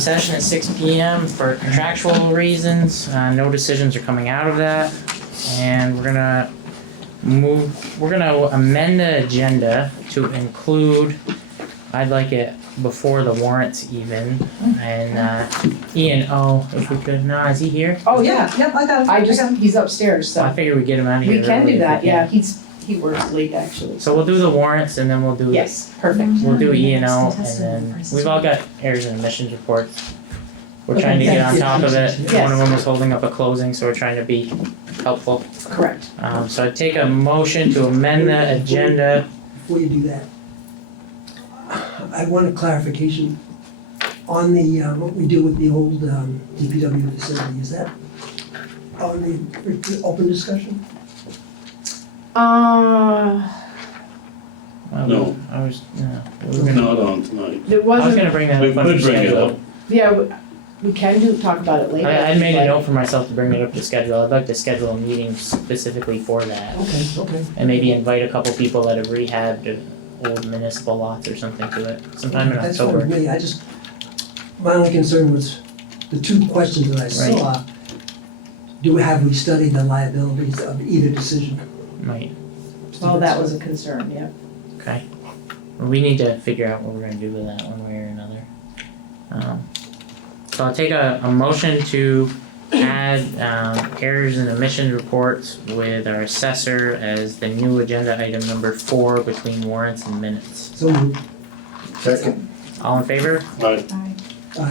executive session at 6 p.m. for contractual reasons. No decisions are coming out of that. And we're gonna amend the agenda to include, I'd like it before the warrants even, and Ian, if we could, is he here? Oh, yeah, yep, I got him. He's upstairs, So I so. figured we'd get him out of here. We can early do if we that, yeah, can. he works late, actually. So we'll do the warrants and then we'll do. Yes, perfect. We'll do E&O and then we've all got errors and omissions reports. We're trying to get on top of it. Yes. One of them was holding up a closing, so we're trying to be helpful. Correct. So I take a motion to amend the agenda. Before you do that, I want a clarification on the, what we do with the old DPW facility, is that on the open discussion? No. I was, no. Not on tonight. There I was wasn't, gonna bring that We up on could the bring it schedule. up. yeah, we can talk about it later. I made a but- note for myself to bring it up to schedule. I'd like to schedule a meeting specifically for that. Okay. And maybe invite a couple people that have rehabbed old municipal lots or something to it, sometime in That's fine with October. me, my only concern was the two questions that I saw. Have we studied the liabilities of either decision? Might, Well, that was a concern, yeah. okay. We need to figure out what we're gonna do with that one way or another. So I'll take a motion to add errors and omission reports with our assessor as the new agenda item number 4 between warrants and minutes. So moved. Second. All in favor? Right.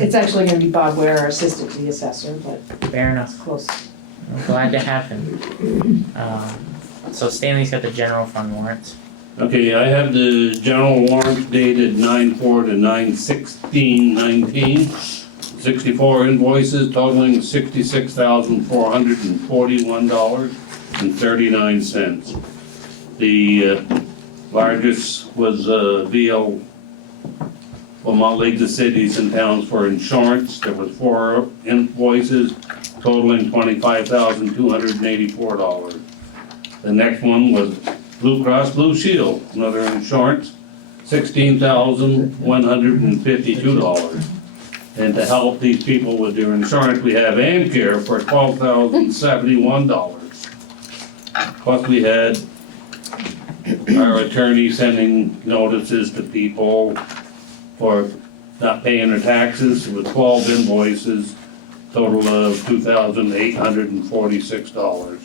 It's actually gonna be Bob Ware, our assistant to the assessor, but Fair enough. it's close. I'm glad to have him. So Stanley's got the general fund warrants. Okay, I have the general warrant dated 9/4 to 9/16/19. 64 invoices totaling $64,441.39. The largest was VL Vermont League of Cities and Towns for insurance. There was 4 invoices totaling $25,284. The next one was Blue Cross Blue Shield, another insurance, $16,152. And to help these people with their insurance, we have AmCare for $12,071. Plus we had our attorney sending notices to people for not paying their taxes with 12 invoices, total of $2,846.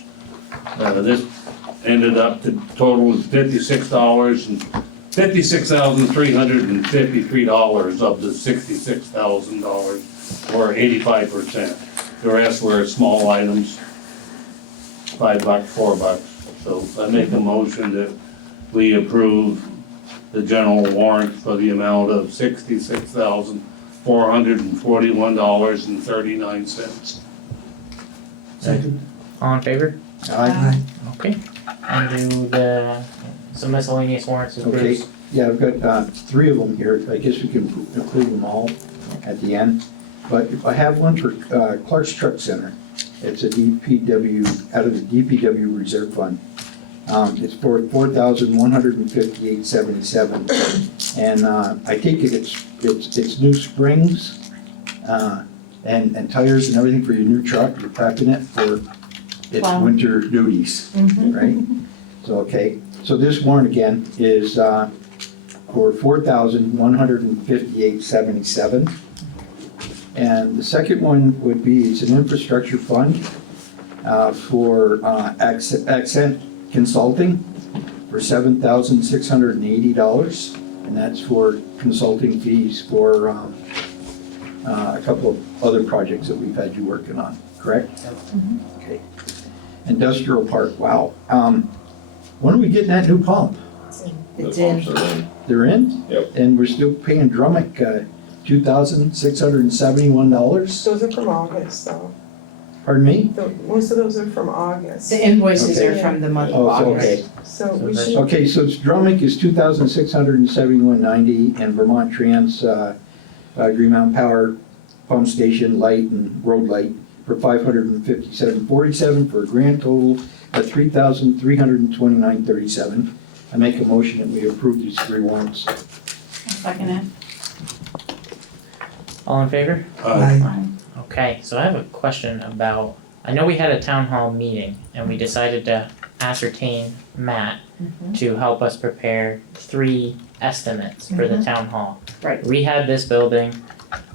This ended up to total of $56,353 of the $66,000, or 85%. The rest were small items, $5, $4. So I make a motion that we approve the general warrant for the amount of $66,441.39. Second. All in favor? Aye. Okay. And do some miscellaneous warrants with Okay, Bruce. yeah, I've got 3 of them here. I guess we can include them all at the end. But if I have one for Clark's Truck Center. It's a DPW, out of the DPW Reserve Fund. It's for $4,158.77. And I take it it's new springs and tires and everything for your new truck. You're prepping it for its Wow. winter duties, right? So, okay, so this warrant again is for $4,158.77. And the second one would be, it's an infrastructure fund for Accent Consulting for $7,680. And that's for consulting fees for a couple of other projects that we've had you working on, correct? Okay. Industrial Park, wow. When are we getting that new pump? It's in. They're in? Yep. And we're still paying Drumick $2,671? Those are from August, though. Pardon me? Most of those are from August. The invoices Okay. are from the month of Oh, August. okay. So we should, Okay, so it's Drumick is $2,671.90 and Vermont Trans Green Mountain Power Pump Station Light and Road Light for $557.47 for a grand total of $3,329.37. I make a motion that we approve these 3 warrants. Second it. All in favor? Aye. Okay, so I have a question about, I know we had a town hall meeting and we decided to ascertain Matt to help us prepare 3 estimates for the town hall. Right. Rehab this building,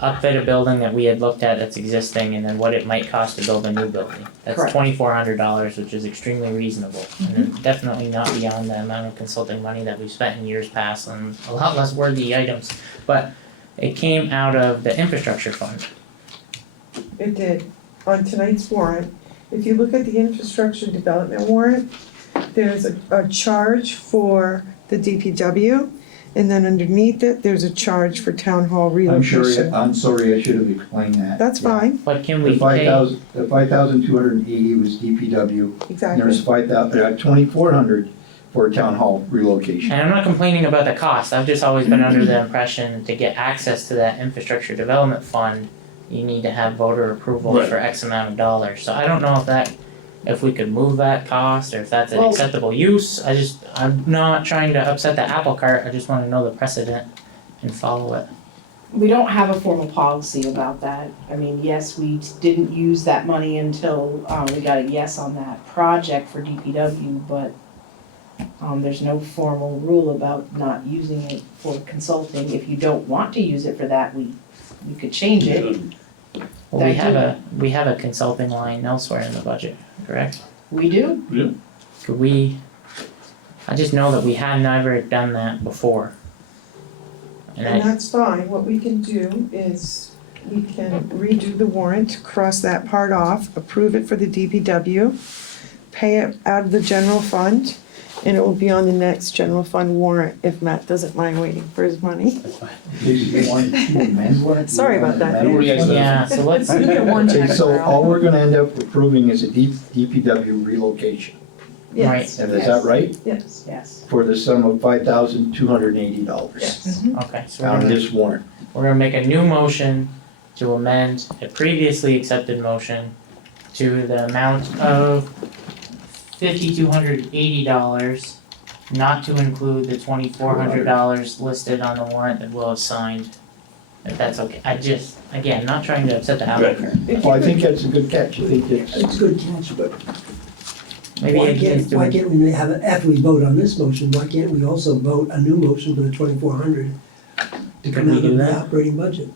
upfit a building that we had looked at that's existing, and then what it might cost to build a new building. That's Correct. $2,400, which is extremely reasonable, and definitely not beyond the amount of consulting money that we've spent in years past on a lot less worthy items. But it came out of the infrastructure fund. It did, on tonight's warrant. If you look at the infrastructure development warrant, there's a charge for the DPW, and then underneath it, there's a charge for town hall relocation. I'm sorry, I should have explained that. That's fine, But can The we five pay, thousand, the 5,280 was DPW, and exactly. there's 2,400 for town hall relocation. and I'm not complaining about the cost, I've just always been under the impression to get access to that infrastructure development fund, you need to have voter approval Right. for X amount of dollars, so I don't know if we could move that cost, or if that's an Well- acceptable use, I'm not trying to upset the apple cart, I just wanna know the precedent and follow it. We don't have a formal policy about that. I mean, yes, we didn't use that money until, we got a yes on that project for DPW, but there's no formal rule about not using it for consulting. If you don't want to use it for that, we could change it. Well, we Thank we have a consulting line elsewhere in the budget, correct? We do? Could we, I just know that we had never done that before. And And I, that's fine, what we can do is, we can redo the warrant, cross that part off, approve it for the DPW, pay it out of the general fund, and it will be on the next general fund warrant, if Matt doesn't mind waiting for his money. Sorry about that. yeah, so let's, Okay, so all we're gonna end up approving is a DPW relocation, Yes, and is that right? yes, Yes. For the sum of $5,280 yes. okay, so we're on gonna, this warrant. we're gonna make a new motion to amend a previously accepted motion to the amount of $5,280, not to include the $2,400 listed on the warrant that we'll have signed. If that's okay, I just, again, not trying to upset the apple cart. If Well, I you think that's a good catch, I think it's, It's a good catch, but Maybe why it needs can't, why to, can't we have, after we vote on this motion, why can't we also vote a new motion for the 2,400 to Could come we out do of the that? operating budget?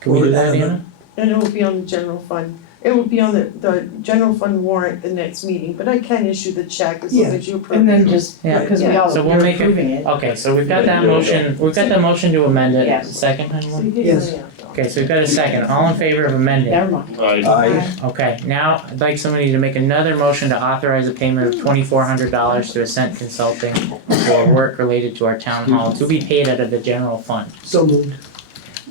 can we do that, Or, Anna? And it will be on the general fund. It will be on the general fund warrant the next meeting, but I can issue the check as long Yeah. as you approve it. And then just, Yeah. because we all, So we'll we're make it- approving it. Okay, so we've got that Yeah, motion, we've got that motion to amend it, Yes. second, So anyone? you get Yes. your money out. Okay, so we've got a second, all in favor of amending? Never mind. Aye. Okay, now I'd like somebody to make another motion to authorize a payment of $2,400 to Ascent Consulting for work related to our town hall to be paid out of the general fund. So moved.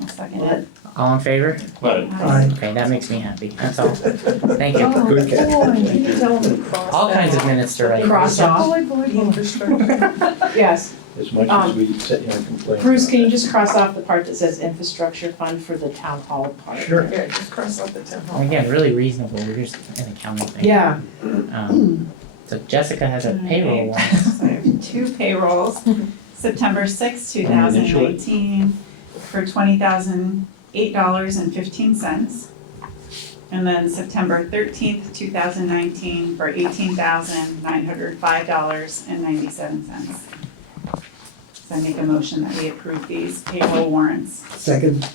I'll second it. All in favor? Aye. Okay, that makes me happy, that's all. Thank you. Good catch. Oh, you can tell them to cross All that kinds of off. minutes to write. Cross off. Oh, I believe infrastructure. Yes. As much as we sit here and complain. Bruce, about can you that. just cross off the part that says infrastructure fund for the town hall part? Sure. Yeah, just cross out the town hall. Again, really reasonable, we're just an accounting thing. Yeah. So Jessica has a payroll one. So I have 2 payrolls, September sixth, 2019, for $20,008.15. And then September 13th, 2019, for $18,905.97. So I make a motion that we approve these payroll warrants. Second.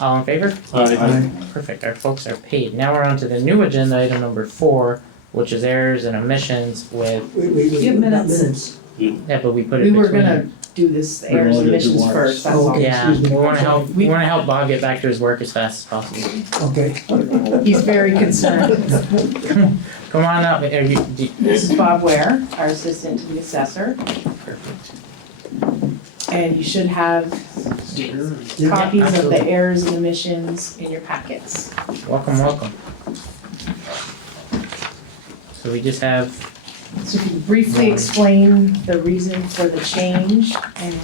All in favor? Aye. Perfect, our folks are paid. Now we're on to the new agenda item number 4, which is errors and omissions with, Wait, You have not minutes. minutes. yeah, but we put it We between. were gonna do this errors and wanted to do omissions warrants. first, that's Oh, all. okay. Yeah, Excuse me. we wanna help Bob get back to his work as fast as possible. Okay. He's very concerned. Come on up, This is Bob Ware, our assistant to the assessor, Perfect. and you should have Yeah. copies of absolutely. the errors and omissions in your packets. Welcome, welcome. So we just have, So if you briefly explain the reason for the change and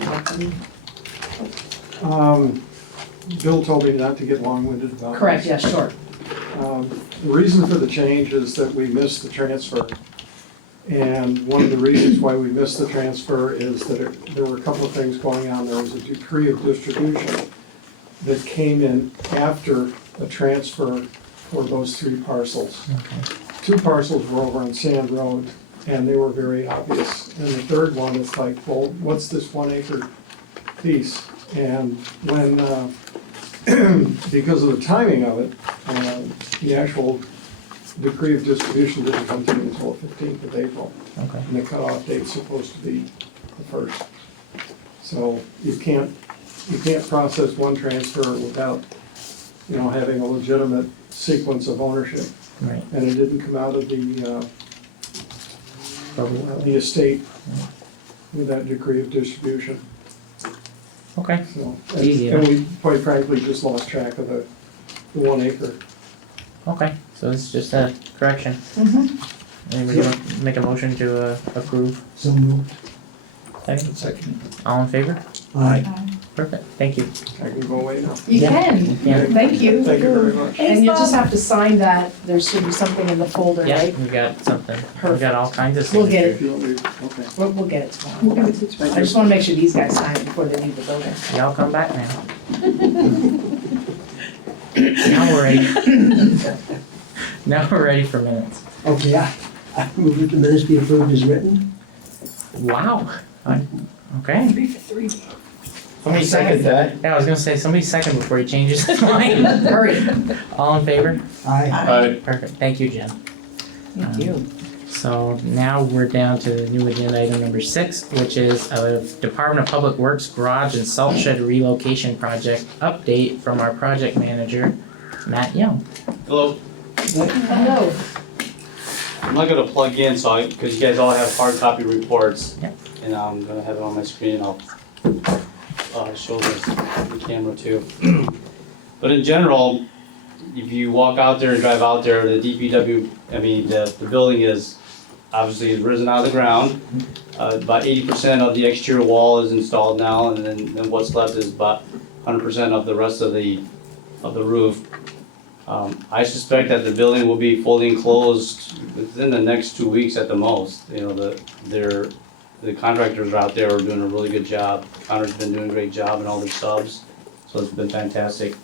welcome. Bill told me not to get long-winded about it. Correct, yeah, short. The reason for the change is that we missed the transfer. And one of the reasons why we missed the transfer is that there were a couple of things going on. There was a decree of distribution that came in after a transfer for those 3 parcels. Okay. 2 parcels were over on Sand Road, and they were very obvious. And the third one, it's like, well, what's this 1 acre piece? And when, because of the timing of it, the actual decree of distribution didn't come to me until the 15th of April. Okay. And the cutoff date's supposed to be the 1st. So you can't process one transfer without, having a legitimate sequence of ownership. Right. And it didn't come out of the estate with that decree of distribution. Okay. So, Easy and we quite frankly just lost track of the 1 acre. Okay. So this is just a correction. Anybody want to make a motion to approve? So moved. Second. Second. All in favor? Aye. Perfect. Thank you. I can go away now. You Yeah. can, Yeah. thank you. Thank you very much. And you just have to sign that, there should be something in the folder, Yeah, right? we got something. We got all kinds of We'll get signatures. it. You want me- Okay. We'll get it tomorrow. I just wanna make sure these guys sign it before they leave the building. Y'all come back now. Now we're ready. Now we're ready for minutes. Okay, I move that the minutes be approved as written. Wow. Okay. 3 for 3. Somebody second that. Yeah, I was gonna say, somebody second before he changes his mind. Hurry. All in favor? Aye. Perfect. Thank you, Jen. Thank you. So now we're down to the new agenda item number 6, which is a Department of Public Works garage and salt shed relocation project update from our project manager, Matt Young. Hello, Hello. I'm not gonna plug in, because you guys all have hard copy reports. Yep. And I'm gonna have it on my screen, I'll show this to the camera too. But in general, if you walk out there and drive out there, the DPW, the building is obviously risen out of the ground. About 80% of the exterior wall is installed now, and then what's left is about 100% of the rest of the roof. I suspect that the building will be fully enclosed within the next 2 weeks at the most. The contractors out there are doing a really good job. Connor's been doing a great job and all their subs, so it's been fantastic.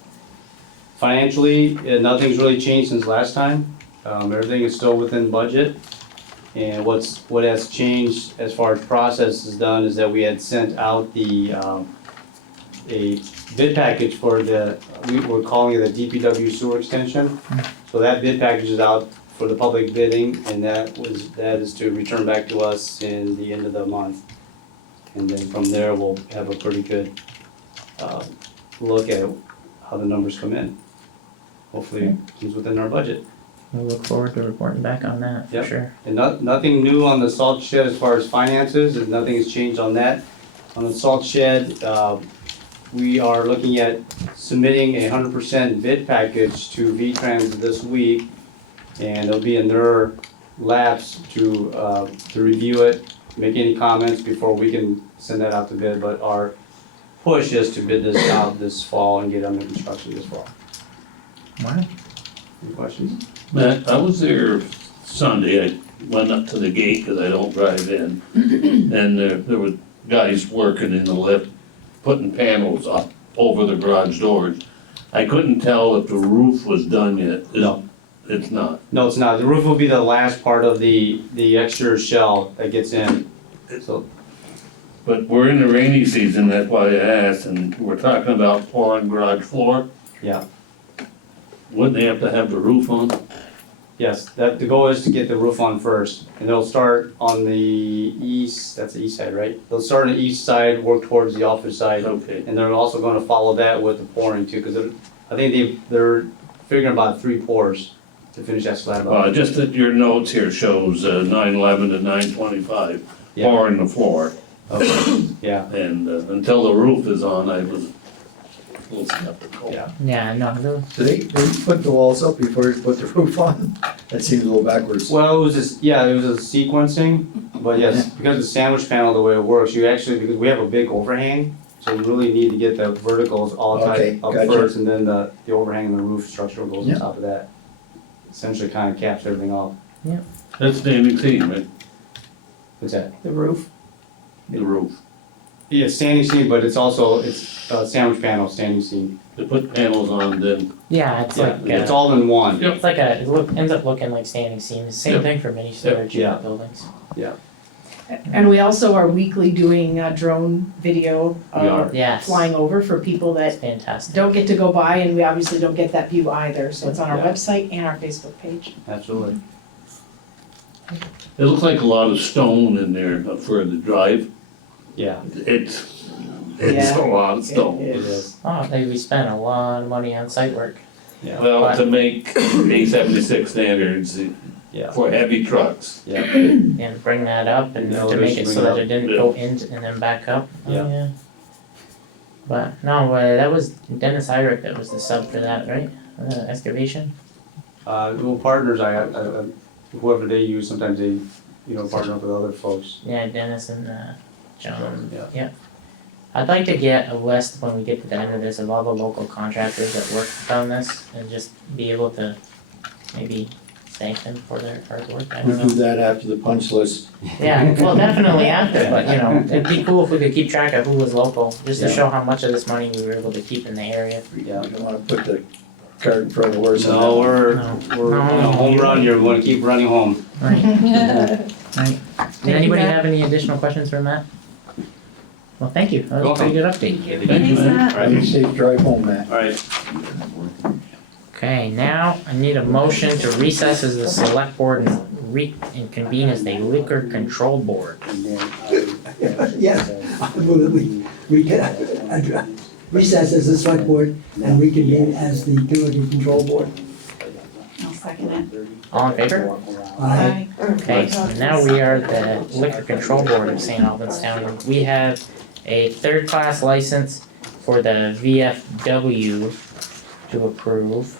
Financially, nothing's really changed since last time. Everything is still within budget. And what has changed as far as process is done is that we had sent out a bid package for we're calling it the DPW sewer extension. So that bid package is out for the public bidding, and that is to return back to us in the end of the month. And then from there, we'll have a pretty good look at how the numbers come in. Hopefully, it's within our budget. We'll look forward to reporting back on that, for Yep. sure. And nothing new on the salt shed as far as finances, and nothing has changed on that. On the salt shed, we are looking at submitting a 100% bid package to V-Trans this week. And it'll be in their laps to review it, make any comments before we can send that out to bid. But our push is to bid this out this fall and get under construction this fall. Wow. Any questions? Matt, I was there Sunday, I went up to the gate, cause I don't drive in, and there were guys working in the lift, putting panels up over the garage doors. I couldn't tell if the roof was done yet. No. It's not. No, it's not. The roof will be the last part of the exterior shell that gets in. So, But we're in the rainy season, that's why I asked, and we're talking about pouring garage floor. yeah, Wouldn't they have to have the roof on? yes, the goal is to get the roof on first. And they'll start on the east, that's the east side, right? They'll start on the east side, work towards the office side. Okay. And they're also gonna follow that with the pouring too, because I think they're figuring about 3 pours to finish that slab up. Just that your notes here shows 9/11 to 9/25 Yeah. pouring the floor. Okay, yeah, And until the roof is on, I was a little skeptical. yeah. Yeah, no, So they put the walls up before they put the roof on? That seems a little backwards. Well, it was a sequencing, but yes, because the sandwich panel, the way it works, because we have a big overhang, so we really need to get the verticals all Okay, tied up gotcha. first, and then the overhang and the roof structure goes on Yeah. top of that. Essentially kind of caps everything off. That's standing seam, right? What's that? The roof. The roof. Yeah, standing seam, but it's also, sandwich panel, standing seam. They put panels on, then, Yeah, it's Yeah, like, it's all in one. it's like ends up looking like standing seams, same Yep. thing for mini storage Yeah. unit buildings. And we also are weekly doing a drone video We are. Yes. flying over for people That's that fantastic. don't get to go by, and we obviously don't get that view either, so it's on our Yeah. website and our Facebook page. Absolutely. it looks like a lot of stone in there for the drive. Yeah, It's Yeah. a lot of it stone. is. Oh, we spent a lot of money on site work. Yeah, Well, to make A76 standards yeah, for heavy trucks. yeah. And bring that up and No, to they make should it bring so it that up. it didn't go in and then back up. Oh, Yeah. But no, that was Dennis Irick that was the sub for that, right? Excavation? Well, partners, whoever they use, sometimes they, partner up with other folks. Yeah, Dennis and John. Yeah. I'd like to get a list when we get to the end of this of all the local contractors that worked on this and just be able to maybe thank them for their hard work. I We'll don't do know. that after the punch list. Yeah, well, definitely after, but it'd be cool if we could keep track of who was local, just to Yeah. show how much of this money we were able to keep in the area. Yeah. We don't wanna put the cart in front of the horse. on No, that. we're No. on a home run here, we wanna keep running home. Right, right. Did you, anybody Matt. have any additional questions for Matt? Well, thank you, that was a pretty good update. Thank you, man. Have a safe drive home, Matt. Alright, Okay, now I need a motion to recess as the select board and convene as the liquor control board. Yes, I move that we recess as the select board and reconvene as the liquor control board. I'll second it. All in favor? Aye. Okay, so now we are the liquor control board of St. Albans Town. We have a third class license for the VFW to approve.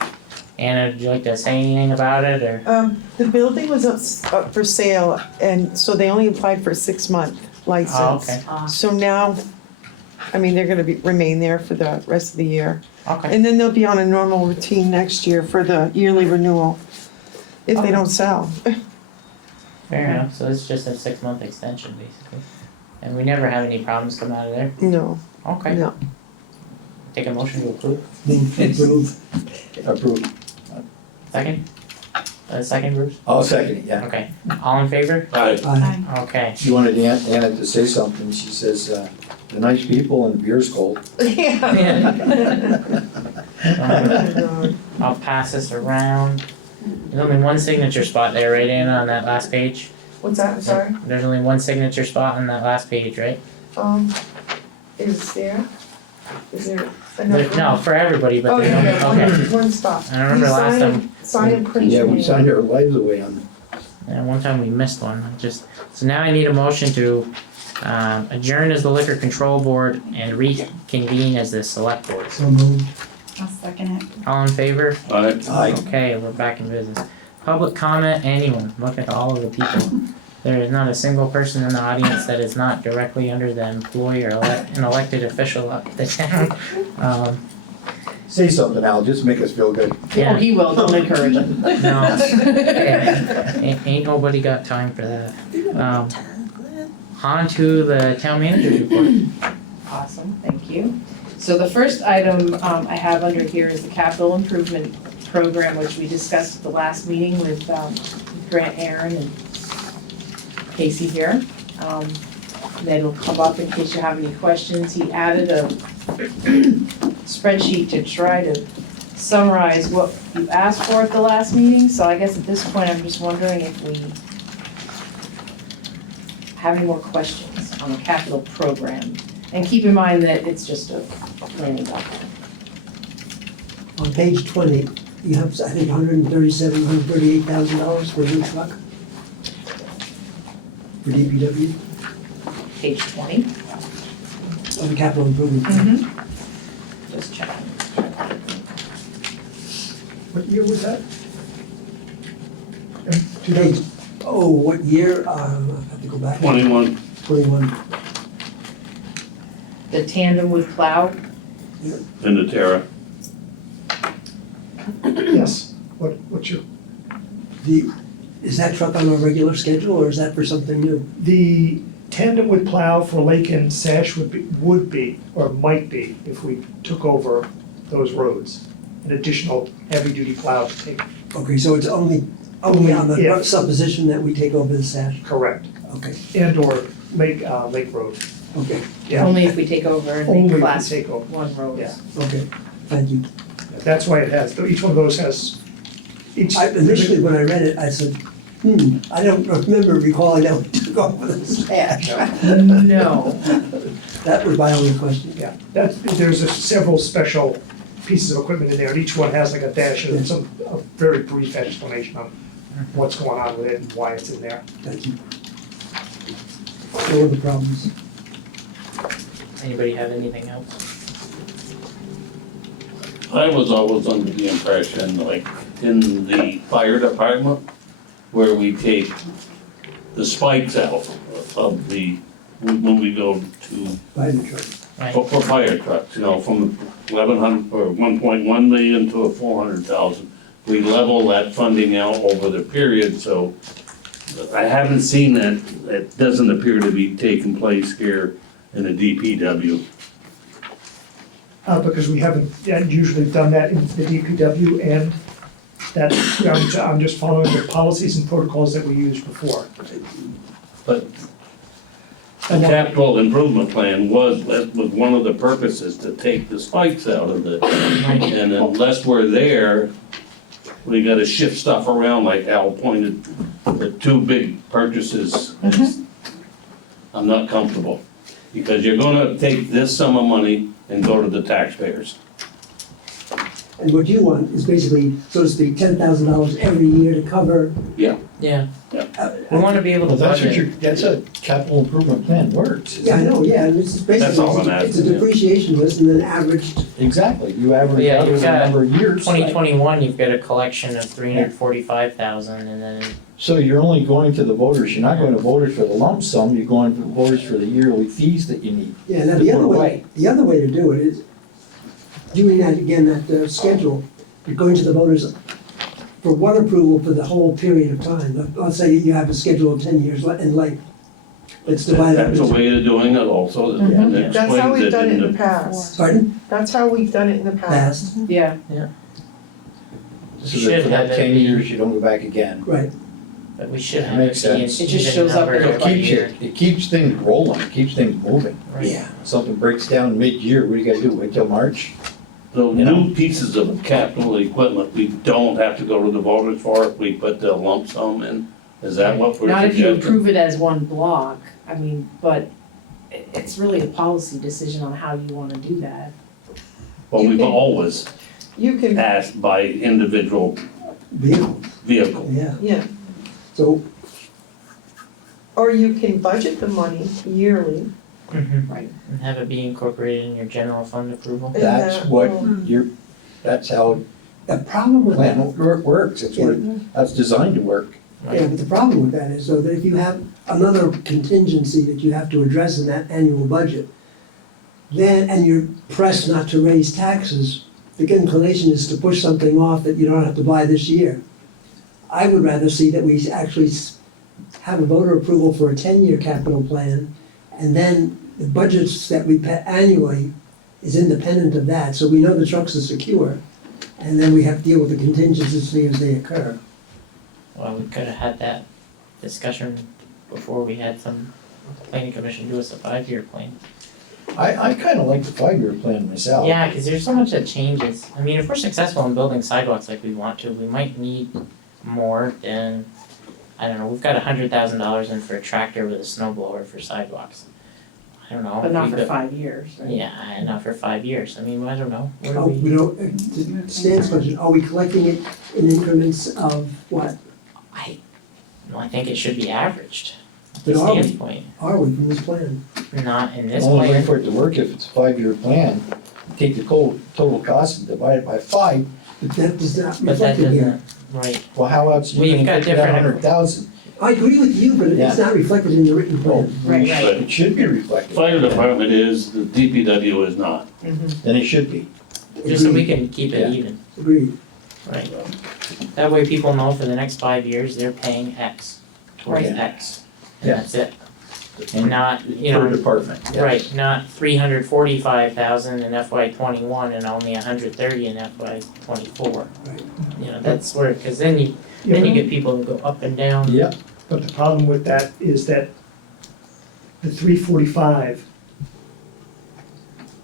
Anna, would you like to say anything about it, or? The building was up for sale, and so they only applied for a 6-month Oh, license. okay, So now, they're gonna remain there for the rest of the year. okay. And then they'll be on a normal routine next year for the yearly renewal, if they don't sell. Fair enough, so it's just a 6-month extension, basically. And we never have any problems come out of there? No, Okay, no. take a motion to approve. Move approve. Approved. Second? Second, Bruce? I'll second it, yeah. Okay, all in favor? Aye. Aye. Okay. She wanted Anna to say something. She says, they're nice people and the beer's cold. I'll pass this around. There's only one signature spot there, right, Anna, on that last page? What's that, I'm sorry? There's only one signature spot on that last page, right? Is there There- another? No, for everybody, but Oh, there's yeah, only, okay. one spot. I remember last time, Sign and print. Yeah, your we name. signed our lives away on it. yeah, one time we missed one, so now I need a motion to adjourn as the liquor control board and reconvene as the select board. So moved. I'll second it. All in favor? Aye. Aye. Okay, we're back in business. Public comment, anyone, look at all of the people. There is not a single person in the audience that is not directly under the employee or an elected official of the town. Say something, Al, just make us feel good. Oh, Yeah, he will, don't encourage him. no, ain't nobody got time for that. On to the town manager's report. Awesome, thank you. So the first item I have under here is the capital improvement program, which we discussed at the last meeting with Grant Aaron and Casey here. That'll come up in case you have any questions. He added a spreadsheet to try to summarize what you asked for at the last meeting. So I guess at this point, I'm just wondering if we have any more questions on the capital program. And keep in mind that it's just a planning document. On page 20, you have, I think, $137,000, $138,000 for a new truck for DPW Page 20. on capital improvement. Just checking. What year was that? Page, oh, what year? I have to go back. 21. 21. The tandem with plow, In the Terra. Yes, what's your, Is that truck on a regular schedule or is that for something new? the tandem with plow for Lake and Sash would be, or might be, if we took over those roads. An additional heavy-duty plow to take, Okay, so it's only on the Yeah. supposition that we take over the Sash? correct, Okay, and/or Lake Road. okay, Yeah, Only if we take over and only make if we class take over. one roads. Yeah. okay, thank you. That's why it has, each one of those has, each. Initially, when I read it, I said, I don't remember recalling that we took over the Sash. No, That was my only question. Yeah, there's several special pieces of equipment in there, and each one has like a dash and a very brief explanation on what's going on with it and why it's in there. Thank you. What were the problems? Anybody have anything else? I was always under the impression, like, in the fire department, where we take the spikes out of when we go to, Fire truck. Right. for fire trucks, you know, from 1,100, or 1.1 million to 400,000. We level that funding out over the period, so I haven't seen that, it doesn't appear to be taking place here in the DPW. Because we haven't usually done that in the DPW, and that, I'm just following the policies and protocols that we used before. But the capital improvement plan that was one of the purposes, to take the spikes out of it. And unless we're there, we gotta shift stuff around, like Al pointed, the two big purchases. I'm not comfortable, because you're gonna take this sum of money and go to the taxpayers. And what you want is basically, so to speak, $10,000 every year to cover. Yeah, we wanna be able to Well, that's what budget. that's a capital improvement plan works. Yeah, I know, yeah, and it's That's all I'm basically, it's a asking, yeah. depreciation list and then averaged. Exactly, you average Yeah, out you've over a got number of years. 2021, you've got a collection of 345,000, and then, So you're only going to the voters, you're not going to voters for the lump sum, you're going to the voters for the yearly fees that you need. Yeah, now To the put other way, away. the other way to do it is doing that again, that schedule, you're going to the voters for one approval for the whole period of time. Let's say you have a schedule of 10 years in length. It's divided. That's a way of doing it also, that That's how explains we've it done it in in the past. Pardon? That's how we've done it in the past. Past, yeah, So should that for have that it 10 be- years, you don't go back again. right. but we should That have it makes be an sense. It just even shows up number in the every It keeps year. it keeps things rolling, it keeps things moving. Right. Something breaks down mid-year, what do you gotta do, wait till March? The You know? new pieces of capital equipment, we don't have to go to the voters for if we put the lump sum in. Is that what we're not if you suggesting? approve it as one block, I mean, but it's really a policy decision on how you wanna do that. But You we've can- always You can, asked by individual Vehicle, vehicle. yeah. yeah, So, or you can budget the money yearly. Mhm. Right. And have it be incorporated in your general fund approval. and That's that what will- that's how the problem with that, plan works, it's what, that's designed to work. yeah, but the problem with that is though that if you have another contingency that you have to address in that annual budget, then, and you're pressed not to raise taxes, the inclination is to push something off that you don't have to buy this year. I would rather see that we actually have a voter approval for a 10-year capital plan, and then the budgets that we pay annually is independent of that, so we know the trucks are secure, and then we have to deal with the contingencies as they occur. Well, we could have had that discussion before we had some planning commission do us a 5-year plan. I kinda like the 5-year plan myself. Yeah, cause there's so much that changes. I mean, if we're successful in building sidewalks like we want to, we might need more than, I don't know, we've got $100,000 in for a tractor with a snow blower for sidewalks. I don't know. But not we for could- 5 years, right? Yeah, and not for 5 years. I mean, I don't know. What do Oh, we don't, to Stan's question, are we collecting it in increments of what? Well, I think it should be averaged. But To are we? Stan's point, Are we from this plan? not in The this only way plan. for it to work, if it's a 5-year plan, take the total cost and divide it by 5, But that does not But that reflect it here. doesn't, right, well, how else you We've gonna got get that different- 100,000? I agree with you, but Yeah. it's not reflected in the written plan. Right, right. It should be reflected. Fire department is, the DPW is not. Then it should be. just so we Agreed. can keep it Yeah. even, Agreed. right? That way people know for the next 5 years, they're paying X towards Right. X, Yeah. and that's it. And not, you Per know, department, yes. right, not 345,000 in FY '21 and only 130 in FY '24. Right. You know, that's where, cause then you get people who go up and down. Yeah, But the problem with that is that the 345,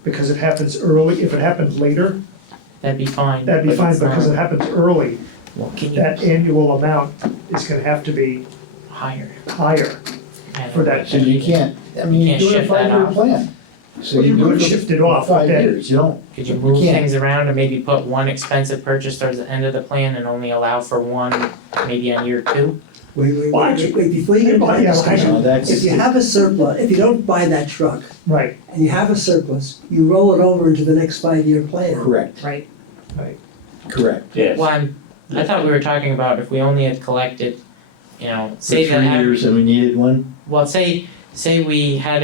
because it happens early, if it happened later, That'd be fine. that'd be but fine, it's because not. it happens early, Well, can you that annual amount is gonna have to be higher? higher. For that. so you can't, I mean, You you can't do a shift that 5-year off. plan. So Well, you do could it for shift it off, 5 then. years, you don't. Could you move can't. things around and maybe put one expensive purchase towards the end of the plan and only allow for one, maybe on year 2? Wait, Well, actually- before you get into that Yeah, discussion, No, that's, if you have a surplus, if you don't buy that truck Right, and you have a surplus, you roll it over into the next 5-year plan. correct, Right. correct. Yes. Well, I thought we were talking about if we only had collected, you know, For say 3 that, years and we needed one, well, say we had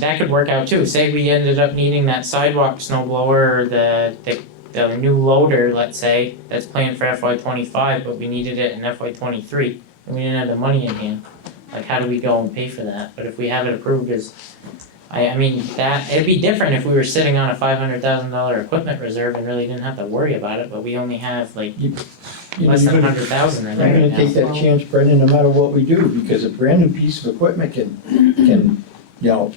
that could work out too. Say we ended up needing that sidewalk snow blower or the new loader, let's say, that's planned for FY '25, but we needed it in FY '23, and we didn't have the money in hand. Like, how do we go and pay for that? But if we have it approved as, I mean, that, it'd be different if we were sitting on a $500,000 equipment reserve and really didn't have to worry about it, but we only have like you know, less than you're 100,000 in gonna there right now. take that chance, Brendan, no matter what we do, because a brand new piece of equipment can, you know,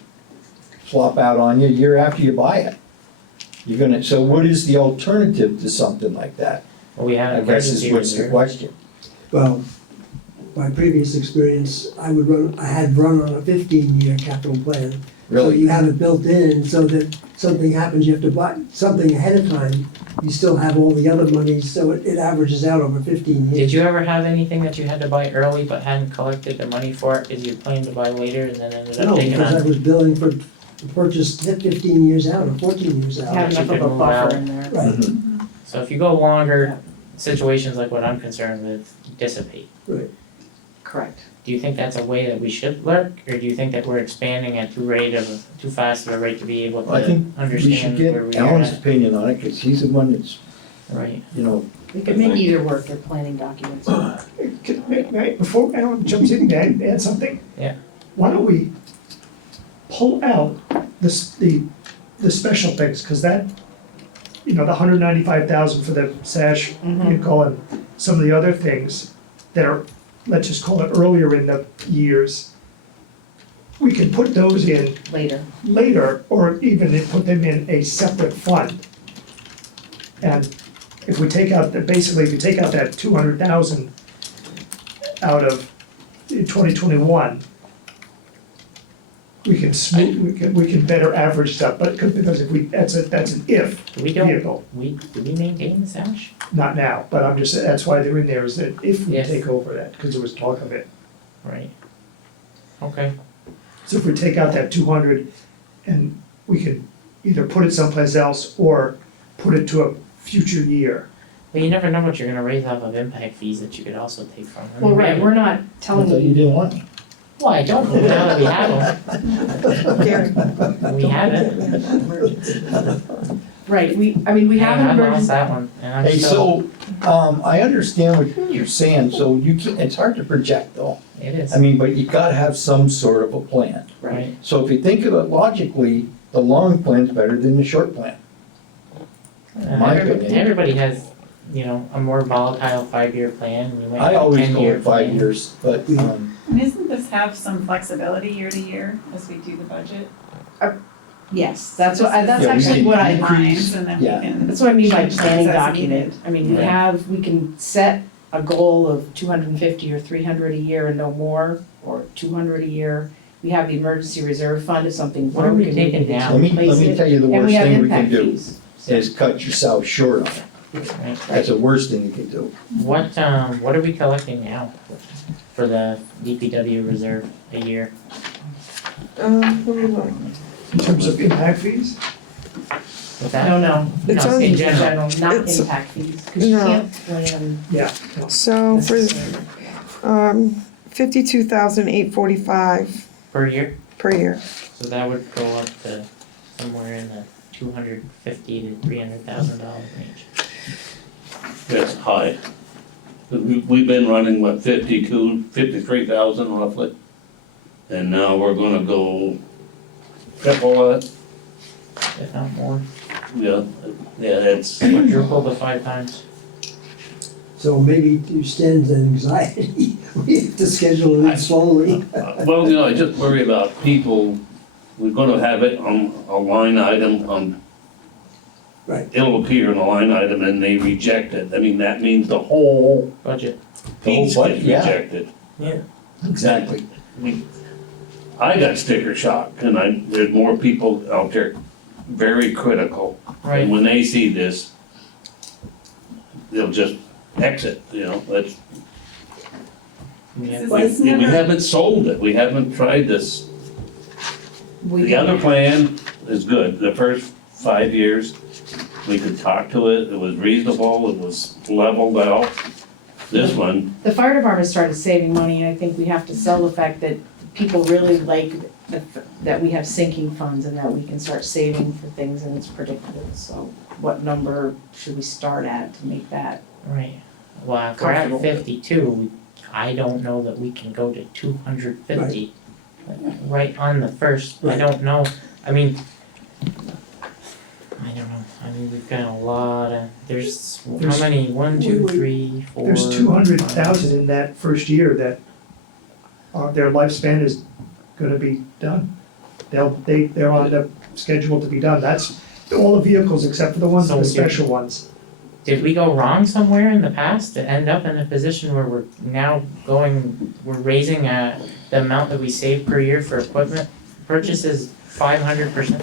flop out on you a year after you buy it. You're gonna, so what is the alternative to something like that? Well, we have I an guess emergency is what's the reserve. question. Well, my previous experience, I had run on a 15-year capital plan. So Really? you have it built in so that something happens, you have to buy something ahead of time. You still have all the other monies, so it averages out over 15 years. Did you ever have anything that you had to buy early but hadn't collected the money for it because you planned to buy later and then ended up No, taking because I on? was billing for purchase 15 years out or 14 years out. Have you enough could of a move out. buffer in there. Right, Mhm. So if you go longer, situations like what I'm concerned with dissipate. Correct. Do you think that's a way that we should work, or do you think that we're expanding at too fast of a rate to be able I to think we should understand get where we are Alan's at? opinion on it, cause he's the one that's, Right. you know, We could make either work, they're planning documents. before Alan jumps in, may I add something? Yeah. Why don't we pull out the special things, cause that, you know, the 195,000 for the sash vehicle and some of the other things that are, let's just call it earlier in the years, we can put those in Later. later, or even put them in a separate fund. And if we take out, basically, if you take out that 200,000 out of 2021, we can smooth, we can better average stuff, but, because if we, that's an if We vehicle, do we maintain the sash? not now, but I'm just, that's why they're in there, is that if we Yes. take over that, because there was talk of it. Right. Okay. So if we take out that 200, and we can either put it someplace else or put it to a future year. Well, you never know what you're gonna raise off of impact fees that you could also take from. I mean, Well, we right, haven't- we're not I telling thought you you, didn't want me. Well, I don't know now that we have Gary, them. We haven't. right, we have an I lost emergency. that one, and I'm Hey, still, so, I understand what you're saying, so you can, it's hard to project though. it is, I mean, but you gotta have some sort of a plan. right? So if you think of it logically, the long plan's better than the short plan. My opinion. Everybody has, you know, a more volatile 5-year plan, and you might I have a always go 10-year with 5 plan. years, but, And isn't this have some flexibility year to year as we do the budget? Yes, that's what, that's Yeah, we actually can what I, increase- Lines, and then we yeah. can. that's what I mean by change things planning as document. needed. I mean, Right. we can set a goal of 250 or 300 a year and no more, or 200 a year. We have the emergency reserve fund if something What are broke we and we taking needed down? to let me replace it. tell you the And we worst have thing we can impact do fees. is cut yourself short on it. Right. That's the worst thing you can do. What are we collecting now for the DPW reserve a year? let me look. In terms of impact fees, What's that? No, It's No, on- in general. not It's- impact fees, because you No. can't plan yeah. So for, necessarily. 52,845 Per year? per year. So that would go up to somewhere in the $250,000 to $300,000 range. That's high. We've been running, what, 53,000 roughly? and now we're gonna go triple it. if not more, Yeah, it's, quadruple to 5 times. So maybe to Stan's anxiety, we have to schedule it slowly. well, I just worry about people, we're gonna have it on a line item on. Right. It'll appear in a line item and they reject it, I mean, that means the whole Budget. The whole piece budget, gets yeah. rejected. Exactly. I got sticker shock, and there's more people out there very critical. And Right. when they see this, they'll just exit, that's, Yeah. we haven't sold it, we haven't tried this. The other plan is good, the first 5 years, we could talk to it, it was reasonable, it was leveled out. This one, The fire department started saving money, and I think we have to sell the fact that people really like that we have sinking funds and that we can start saving for things and it's predictable, so what number should we start at to make that? Right. Well, if we're at Comfortable. 52, I don't know that we can go to 250. Right on the first, I Right. don't know, I mean, I don't know, I mean, we've got a lot of, how There's- many, 1, 2, wait, 3, 4. There's 200,000 in that first year that their lifespan is gonna be done. They're on the schedule to be done. That's all the vehicles except for the ones, So the we special ones. Did we go wrong somewhere in the past to end up in a position where we're now we're raising the amount that we save per year for equipment purchases 500%,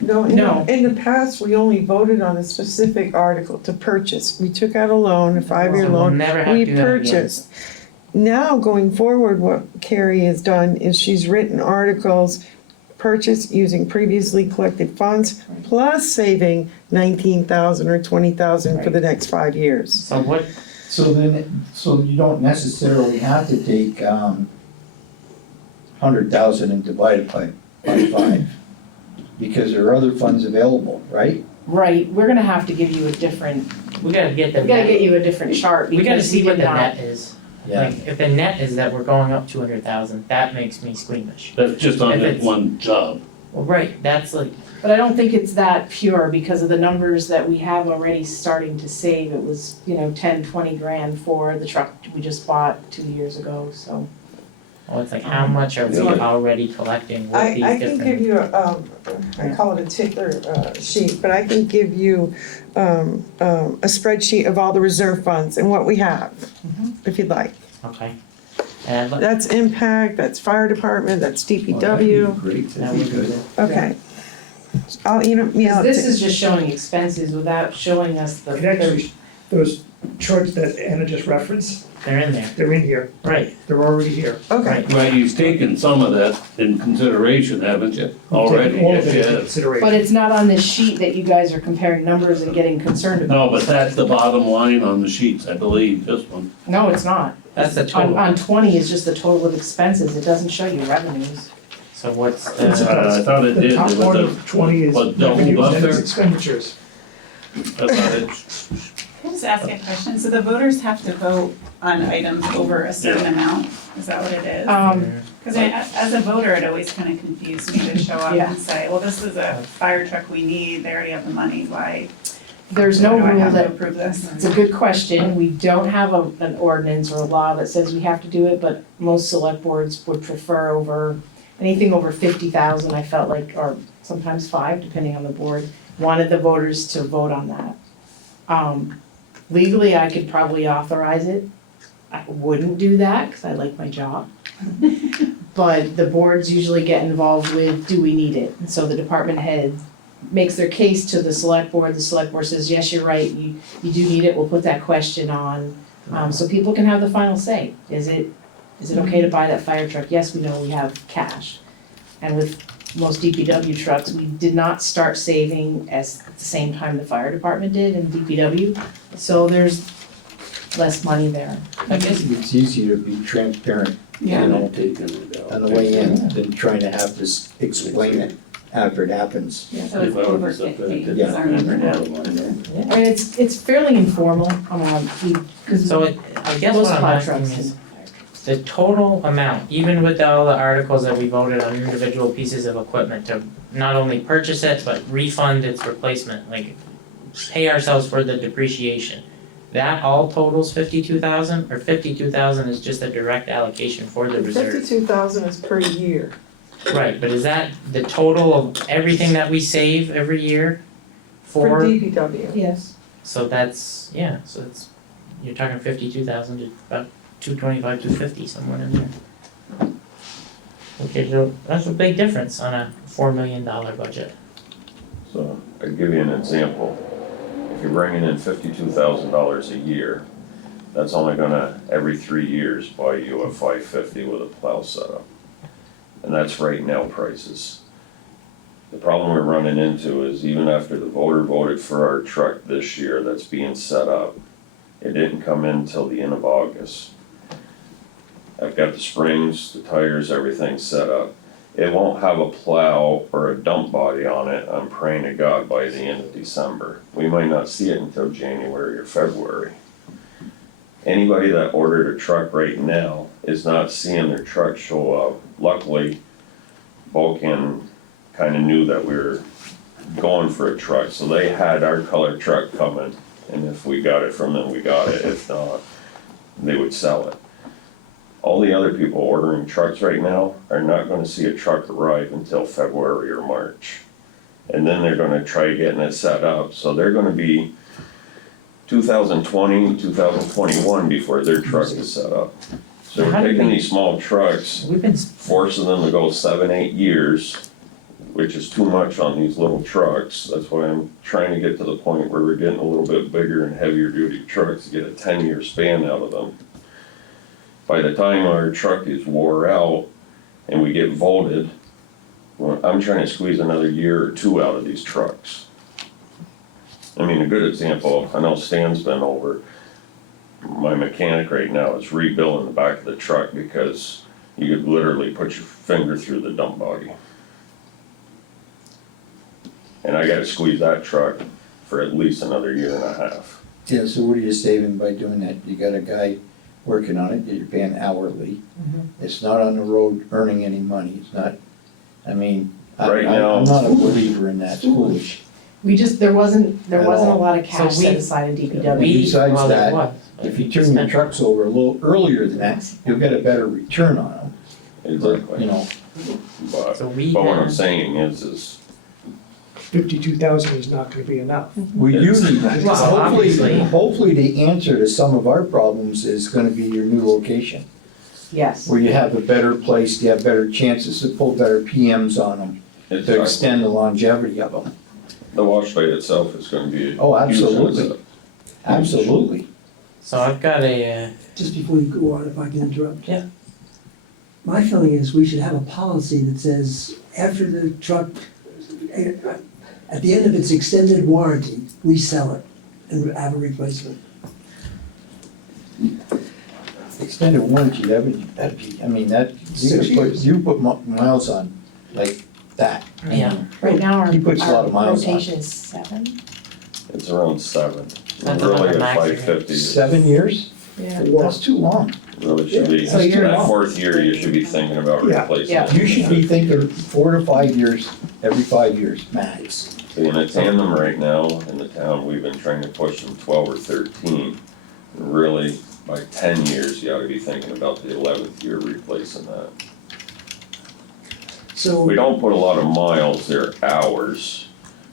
No, No. in the past, we only voted on a specific article to purchase. We took out a loan, a 5-year So we'll loan, never have we to do that again. purchased. Now, going forward, what Carrie has done is she's written articles, purchased using previously collected funds, plus saving 19,000 or 20,000 for the next 5 years. So what, So you don't necessarily have to take, 100,000 and divide it by 5, because there are other funds available, right? Right, we're gonna have to give you a different, we gotta get the we gotta net, get you a different chart we gotta because see we what did the not. net is. Like, if the net is that we're going up 200,000, that makes me squeamish. that's just on If that it's- one job. Well, right, that's like, But I don't think it's that pure because of the numbers that we have already starting to save. It was, 10, 20 grand for the truck we just bought 2 years ago, so. well, it's like, how much are we So- already collecting with these I can give different? you I call it a tickler sheet, but I can give you a spreadsheet of all the reserve funds and what we have, if you'd like. Okay. And let- That's impact, that's fire department, that's Oh, that'd DPW, be great, that that'd would be be good. good. okay. I'll email Because it this to- is just showing expenses without showing us the. And actually, those charts that Anna just referenced, They're in there, they're in here. right, They're already here. Okay, right. Right, you've taken some of that in consideration, haven't you? We've Already, taken all yes, of it you into have. consideration. But it's not on this sheet that you guys are comparing numbers and getting concerned about. No, but that's the bottom line on the sheets, I believe, this one. No, it's not. That's the On, total. on 20 is just the total of expenses. It doesn't show you revenures. So what's It's the, I thought it did, The top there was part a- of 20 is was doubled revenues up and it's there. expenditures. I thought it, Can I just ask a question? So the voters have to vote on items over a certain amount? Is that what it is? Because as a voter, it always kind of confused me to show up Yeah. and say, well, this is a fire truck we need, they already have the money, why There's do no I rule have to that, approve this? it's a good question. We don't have an ordinance or a law that says we have to do it, but most select boards would prefer anything over 50,000, I felt like, or sometimes 5, depending on the board, wanted the voters to vote on that. Legally, I could probably authorize it. I wouldn't do that, cause I like my job. But the boards usually get involved with, do we need it? And so the department head makes their case to the select board says, yes, you're right, you do need it, we'll put that question on. So people can have the final say. Is it okay to buy that fire truck? Yes, we know we have cash. And with most DPW trucks, we did not start saving at the same time the fire department did in DPW. So there's less money there. I guess, It's easier to be transparent, Yeah. you know, taking it out. on the way in than trying to have to explain it after it happens. So it's over 50 is our number now. And it's fairly informal, because so I guess most what I'm plow asking trucks is, and the total amount, even with all the articles that we voted on individual pieces of equipment to not only purchase it, but refund its replacement, like pay ourselves for the depreciation. That all totals 52,000, or 52,000 is just a direct allocation for the reserve? 52,000 is per year. Right, but is that the total of everything that we save every year For for? DPW. Yes. So that's, yeah, so it's, you're talking 52,000 to about 225, 250, somewhere in there. Okay, so that's a big difference on a $4 million budget. So, I'll give you an example. If you're bringing in $52,000 a year, that's only gonna, every 3 years, buy you a 550 with a plow setup. And that's right now prices. The problem we're running into is even after the voter voted for our truck this year that's being set up, it didn't come in till the end of August. I've got the springs, the tires, everything set up. It won't have a plow or a dump body on it, I'm praying to God, by the end of December. We might not see it until January or February. Anybody that ordered a truck right now is not seeing their truck show up. Luckily, Vulcan kinda knew that we were going for a truck, so they had our color truck coming. And if we got it from them, we got it. If not, they would sell it. All the other people ordering trucks right now are not gonna see a truck arrive until February or March. And then they're gonna try getting it set up, so they're gonna be 2020, 2021 before their truck is set up. So How we're do taking we- these small trucks, We've been, forcing them to go 7, 8 years, which is too much on these little trucks. That's why I'm trying to get to the point where we're getting a little bit bigger and heavier duty trucks to get a 10-year span out of them. By the time our truck is wore out and we get voted, well, I'm trying to squeeze another year or 2 out of these trucks. I mean, a good example, I know Stan's been over, my mechanic right now is rebuilding the back of the truck because you could literally put your finger through the dump body. And I gotta squeeze that truck for at least another year and a half. Yeah, so what are you saving by doing that? You got a guy working on it, that you're paying hourly. It's not on the road earning any money, it's not, I mean, Right now- I'm not a believer in that, it's foolish. We just, there wasn't At a all. lot of cash So we- set aside in DPW. we, besides well, that, there was. If you turn your trucks over a little earlier than that, you'll get a better return on them, Exactly. you know. But, So we but what I'm had, saying is 52,000 is not gonna be enough. We do need that. Well, obviously. Hopefully the answer to some of our problems is gonna be your new location, Yes. where you have a better place, you have better chances to pull better PMs on them, to it's, extend the longevity of them. the wash site itself is gonna be. Oh, a huge absolutely. asset. Absolutely. so I've got a, Just before you go on, if I can interrupt. Yeah. My feeling is we should have a policy that says after the truck, at the end of its extended warranty, we sell it and have a replacement. Extended warranty, that'd be, I mean, that, 6 years. you put miles on like that. yeah, Right now, He puts a lot of miles on. rotation is 7. It's around 7. That's Really, about the a max you're 550 is- 7 years? Yeah. That's too long. really should be, So you're- that 4th year, you should be thinking about Yeah. replacing Yeah. it. You should be thinking 4 to 5 years, every 5 years, max. In a tandem right now, in the town, we've been trying to push them 12 or 13. And really, by 10 years, you ought to be thinking about the 11th year replacing that. So. We don't put a lot of miles, they're hours.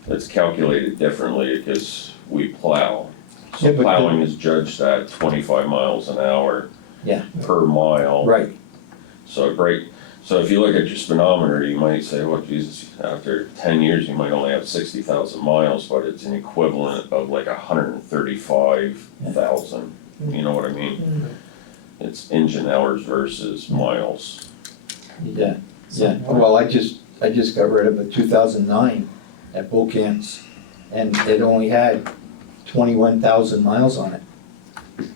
It's calculated differently because we plow. Yeah, So but plowing is judged at 25 miles an hour. Yeah. Per mile. Right. So so if you look at your speedometer, you might say, oh Jesus, after 10 years, you might only have 60,000 miles, but it's an equivalent of like 135,000. You know what I mean? It's engine hours versus miles. Yeah, yeah. Well, I just got rid of a 2009 at Volcans, and it only had 21,000 miles on it.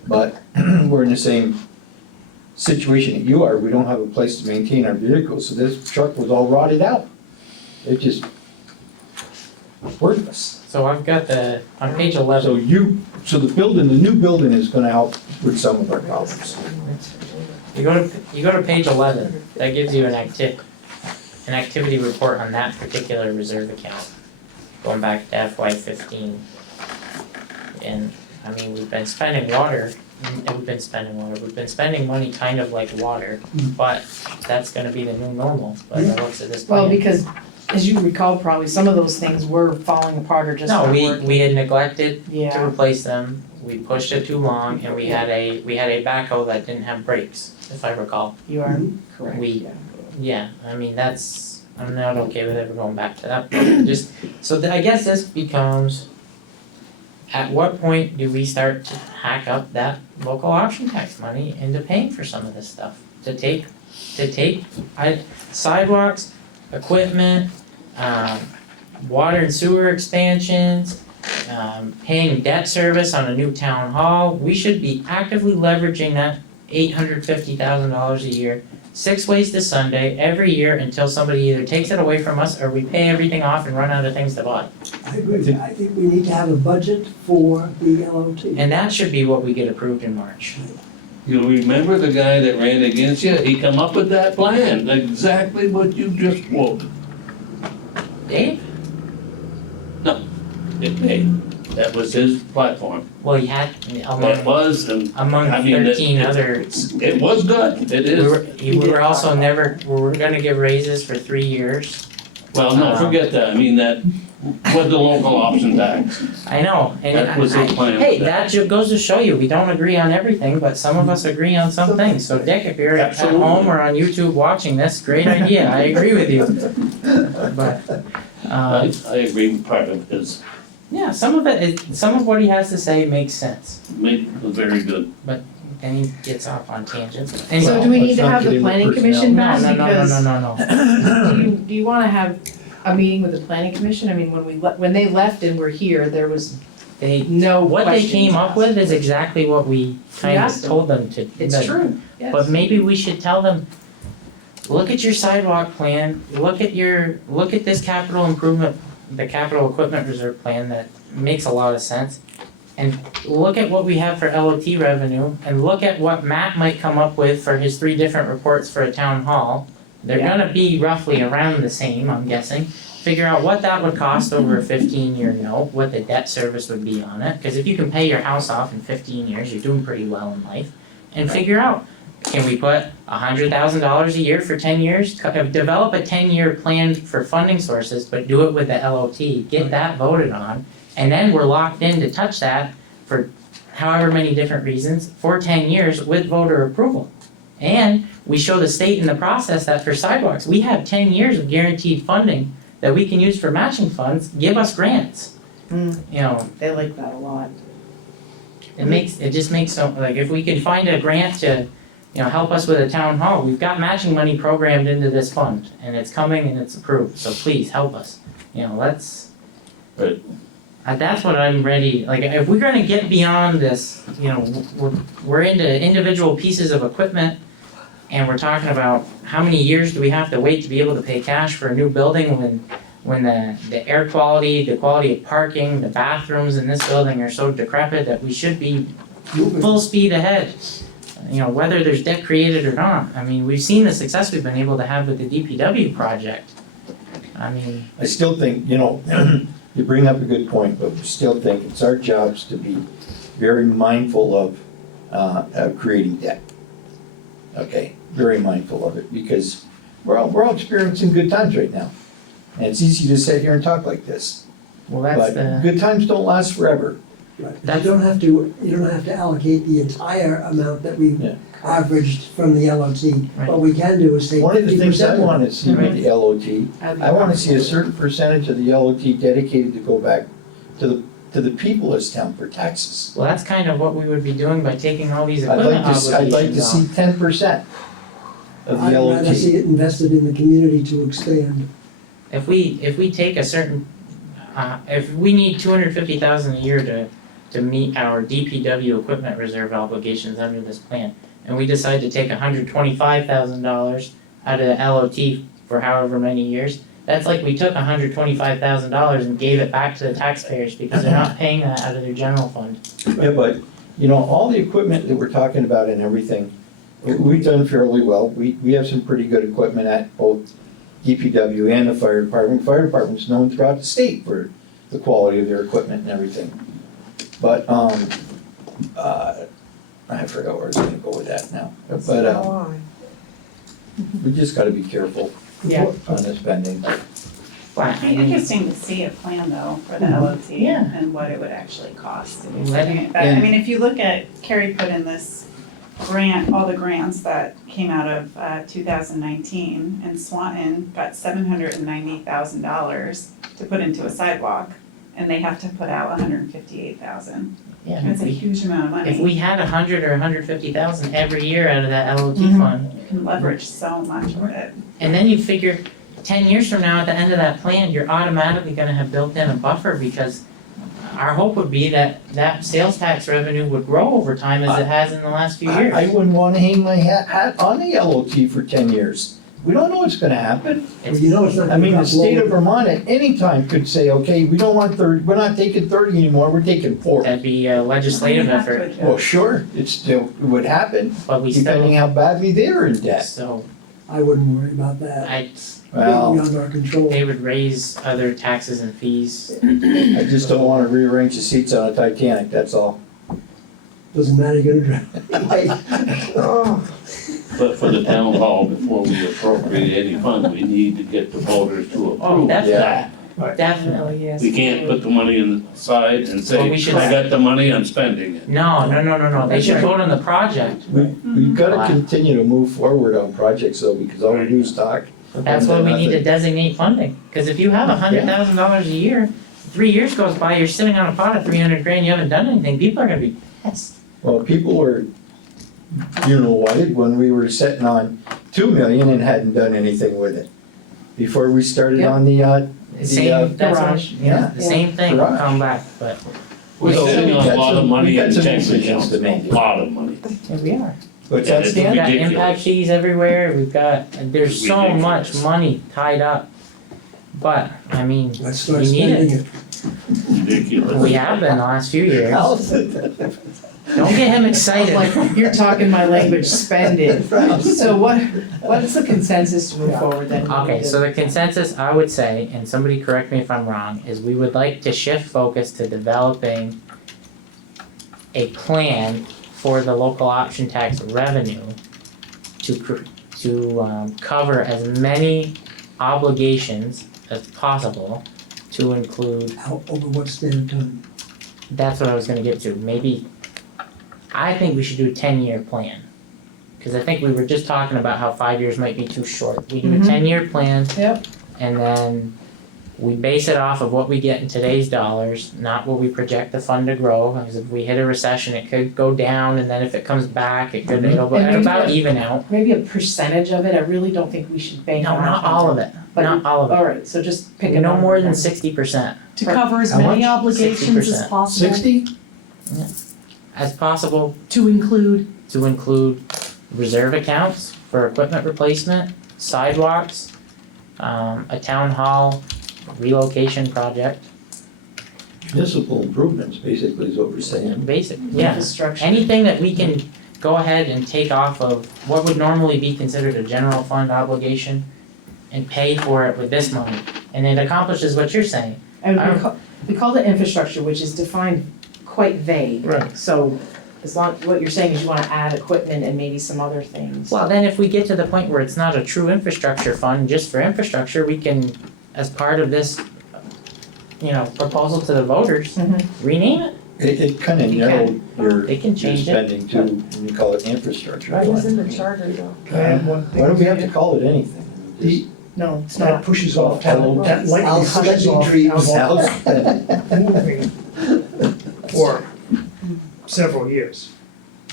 But we're in the same situation that you are. We don't have a place to maintain our vehicles, so this truck was all rotted out. It just worthless. so I've got on page 11, So the new building is gonna help with some of our problems. You go to page 11, that gives you an activity report on that particular reserve account, going back to FY15. And, I mean, we've been spending money kind of like water, but that's gonna be the new normal, by the looks of this plan. Well, because as you recall, probably some of those things were falling apart or just No, not we working. had neglected to Yeah, replace them, we pushed it too long, and we had a backhoe that didn't have brakes, if I recall. you are correct, We- yeah. Yeah, I mean, I'm not okay with ever going back to that, but just, so I guess this becomes, at what point do we start to hack up that local option tax money into paying for some of this stuff? To take sidewalks, equipment, water and sewer expansions, paying debt service on a new town hall, we should be actively leveraging that $850,000 a year, 6 ways to Sunday, every year until somebody either takes it away from us or we pay everything off and run out of things to buy. I agree, I think we need to have a budget for the LOT. And that should be what we get approved in March. You remember the guy that ran against you? He come up with that plan, exactly what you just quoted. Dave? That was his platform. Well, you had, It among was, and I mean, 13 others. it was good, it is. We were also we were gonna give raises for 3 years. Well, no, forget that, I mean, that was the local option tax. I know, and That was his plan. hey, that goes to show you, we don't agree on everything, but some of us agree on some things. So Dick, if you're at Absolutely. home or on YouTube watching this, great idea, I agree with you. But, I agree with part of his, yeah, some of what he has to say makes sense, was very good. and he gets off on tangents. So Anyway, do we need let's to not have get the into planning personnel. commission no, back? no, no, Because no. do you wanna have a meeting with the planning commission? I mean, when they left and were here, there was They, no what they questions came up asked. with is exactly what we kind of asked them. told them to. It's true, yes. But maybe we should tell them, look at your sidewalk plan, look at this capital improvement, the capital equipment reserve plan that makes a lot of sense. And look at what we have for LOT revenue, and look at what Matt might come up with for his 3 different reports for a town hall. They're Yeah. gonna be roughly around the same, I'm guessing. Figure out what that would cost over a 15-year note, what the debt service would be on it, cause if you can pay your house off in 15 years, you're doing pretty well in life. And figure out, can we put $100,000 a year for 10 years? Develop a 10-year plan for funding sources, but do it with the LOT, get that voted on, and then we're locked in to touch that for however many different reasons for 10 years with voter approval. And we show the state in the process that for sidewalks, we have 10 years of guaranteed funding that we can use for matching funds, give us grants. Mm. You know, They like that a lot. it just makes so, like, if we could find a grant to, you know, help us with a town hall, we've got matching money programmed into this fund, and it's coming and it's approved, so please help us. You know, let's. Right. That's what I'm ready, like, if we're gonna get beyond this, you know, we're into individual pieces of equipment, and we're talking about how many years do we have to wait to be able to pay cash for a new building when the air quality, the quality of parking, the bathrooms in this building are so decrepit that we should be full speed ahead. You know, whether there's debt created or not, I mean, we've seen the success we've been able to have with the DPW project. I mean, I still think, you know, you bring up a good point, but we still think it's our jobs to be very mindful of creating debt. Okay, very mindful of it, because we're all experiencing good times right now. And it's easy to sit here and talk like this, well, that's but the, good times don't last forever. Right, but you don't have to allocate the entire amount that we Yeah. averaged from the LOT. Right. What we can do is take 50%. One of the things I want to see with the LOT, That'd be I want to see a awesome. certain percentage of the LOT dedicated to go back to the people of this town for taxes. well, that's kind of what we would be doing by taking all these I'd equipment like to obligations see off. 10% of the I'd rather LOT. see it invested in the community to expand. If we take a certain, if we need $250,000 a year to meet our DPW equipment reserve obligations under this plan, and we decide to take $125,000 out of the LOT for however many years, that's like we took $125,000 and gave it back to the taxpayers because they're not paying that out of their general fund. Yeah, but, you know, all the equipment that we're talking about and everything, We've done fairly well. We have some pretty good equipment at both DPW and the fire department. Fire department's known throughout the state for the quality of their equipment and everything. But, I forgot where I was gonna go with that now. But, So we just gotta be careful Yeah. on the spending. But, It'd be interesting to see a plan though for the LOT Yeah. and what it would actually cost to do Let something it- like that. I and- mean, if you look at, Carrie put in this grant, all the grants that came out of 2019, and Swanton got $790,000 to put into a sidewalk, and they have to put out $158,000. yeah, That's a huge amount of money. if we had 100 or 150,000 every year out of that LOT Mhm. fund, You can leverage so much with it. and then you figure 10 years from now, at the end of that plan, you're automatically gonna have built in a buffer, because our hope would be that that sales tax revenue would grow over time as it has in the last few years. I wouldn't wanna hang my hat on the LOT for 10 years. We don't know what's gonna happen. Well, you know it's not I gonna mean, the drop state low. of Vermont at any time could say, okay, we don't want 30, we're not taking 30 anymore, we're taking 40. That'd be a legislative We have to effort, adjust. Well, sure, it still would happen, but we depending still, how badly they're in debt. so I wouldn't worry about that. It's Well, beyond our control. they would raise other taxes and fees. I just don't wanna rearrange the seats on a Titanic, that's all. Doesn't matter, you're gonna drive. Oh, But for the town hall, before we appropriate any fund, we need to get the voters to Oh, approve definitely, that. definitely. yes. We can't put the money inside and Well, say, we should- I got the money, I'm spending it. No, they should That's right. vote on the project. We've gotta continue to move forward on projects though, because all we do is talk. That's why we need to designate funding, cause if you have $100,000 a year, 3 years goes by, you're sitting on a pot of 300 grand, you haven't done anything, people are gonna be pissed. Well, people were, what, when we were sitting on 2 million and hadn't done anything with it. Before we started Yep. on the Same, that's what, garage. yeah, the same thing will Garage. come back, but We're So sitting we've on a got lot of some- money we've got in some checking decisions accounts, to a make. lot of money. here we are. What's Yeah, that, it's We've Stan? got ridiculous. impact fees everywhere, we've got, there's so much Ridiculous. money tied up. But, I mean, Let's start we need spending it, it. Ridiculous. we have been the last few years. Don't get him excited. Like, you're talking my language, spend it. So what's the consensus to move forward then? Okay, so the consensus, I would say, and somebody correct me if I'm wrong, is we would like to shift focus to developing a plan for the local option tax revenue to cover as many obligations as possible, to include, How, over what span of time? that's what I was gonna get to, maybe, I think we should do a 10-year plan. Cause I think we were just talking about how 5 years might be too short, we do a Mhm. 10-year plan. Yep. And then we base it off of what we get in today's dollars, not what we project the fund to grow, because if we hit a recession, it could go down, and then if it comes back, it'll And it'll maybe about even out. Maybe a percentage of it, I really don't think we should bank on. No, not all of it, But- not all of it. Alright, so just pick a No number. more than then. 60%, To cover as How many much? obligations as 60%. possible, 60? as possible to include to include reserve accounts for equipment replacement, sidewalks, a town hall relocation project, Municipal improvements, basically, is what we're saying. basic, yeah. Infrastructure. Anything that we can go ahead and take off of what would normally be considered a general fund obligation and pay for it with this money, and it accomplishes what you're saying. And I- we call it infrastructure, which is defined quite vague. Right. So as long, what you're saying is you wanna add equipment and maybe some other things. Well, then if we get to the point where it's not a true infrastructure fund just for infrastructure, we can, as part of this, proposal to the voters, Mhm. rename it. It kinda You narrowed your They can change it. spending too, and you call it infrastructure. Right. it was in the charter though. Can I add one thing? Why do we have to call it anything? The- No, it's That not. pushes off town, that lightly House pushes spending off dreams. town hall House. moving for several years.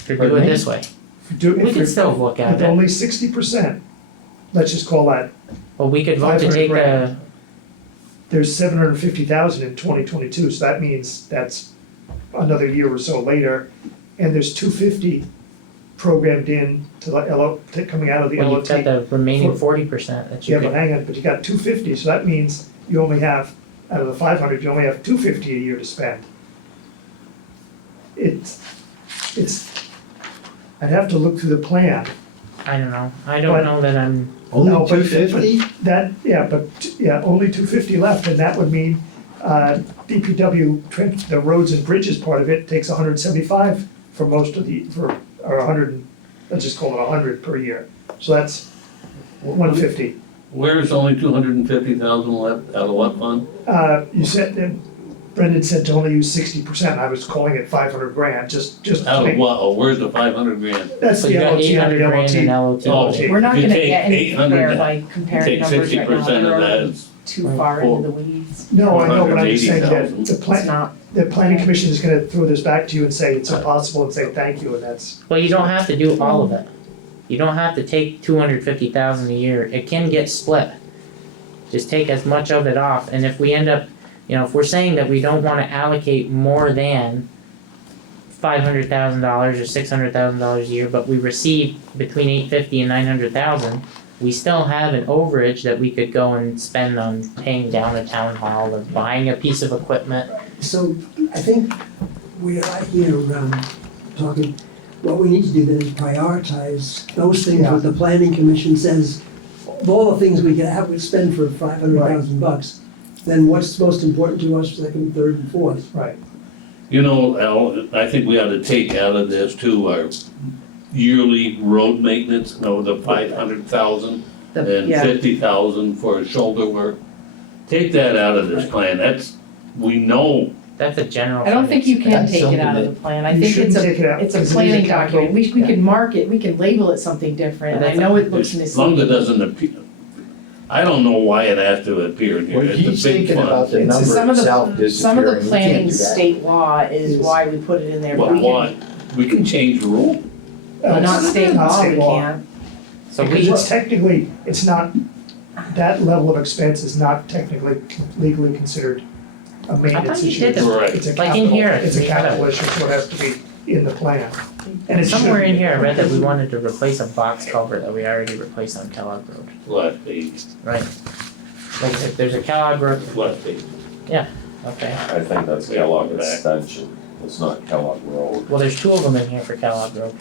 Could do it this way. If We could still look at With it, only 60%, let's just call that, but we could vote to 500 take grand. there's 750,000 in 2022, so that means that's another year or so later. And there's 250 programmed in to the coming out of the well, you've got LOT. the remaining 40% that you Yeah, but could, hang on, but you got 250, so that means you only have, out of the 500, you only have 250 a year to spend. It's I'd have to look through the plan. I don't know, I don't know that I'm, No, Only but- 250? That, only 250 left, and that would mean, DPW, the roads and bridges part of it takes 175 for most of or 100, let's just call it 100 per year. So that's 150. Where's only 250,000 left out of what fund? You said, Brendan said to only use 60%, I was calling it 500 grand, just. Out to of make- what? Oh, where's the 500 grand? That's so the you got LOT and 800 the grand in LOT. LOT. We're not If you gonna take get 800 anywhere by comparing Take numbers right now, 60% they're of that, already it's too far into the weeds. No, I know, but I'm just saying that 180,000. the It's plan, not, the planning commission is gonna throw this back to you and say it's impossible and say thank you, and that's. well, you don't have to do all of it. You don't have to take 250,000 a year, it can get split. Just take as much of it off, and if we end up, if we're saying that we don't wanna allocate more than $500,000 or $600,000 a year, but we receive between $850,000 and $900,000, we still have an overage that we could go and spend on paying down a town hall or buying a piece of equipment. So I think we're right here, talking, what we need to do then is prioritize those things Yeah. that the planning commission says, of all the things we would spend for $500,000, then what's most important to us, second, third, and fourth? Right. You know, Al, I think we ought to take out of this too, our yearly road maintenance, the 500,000 and yeah. 50,000 for shoulder work. Take that out of this plan, we know, That's a general. I don't fund think you can That's take it out of something the plan, I You think shouldn't it's take it out, it's a because it is a planning capital. document, we Yeah. can mark it, we can label it something different, and I know it looks as long as it misleading. doesn't appear. I don't know why it has to appear in here, Well, it's a he's big thinking about fund. the Some number of the- itself Some of disappearing, the you can't planning do that. state law is Yes. why we put it in there, but What, we what? can, We can change the rule. but not state Not law, state we law. can't. So Because we, it's technically, it's not, that level of expense is not technically legally considered a maintenance you issue. did It's- this. Right. It's a Like in capital, here, it's a we had a- capital issue, so it has to be in the plan. And it somewhere should in be. here, I read that we wanted to replace a box culvert that we already replaced on Kellogg Road, Last page, right? Like if there's a Kellogg Road, last page. okay, I think that's Yeah, Kellogg back. Extension, it's not Kellogg Road. well, there's two of them in here for Kellogg Road.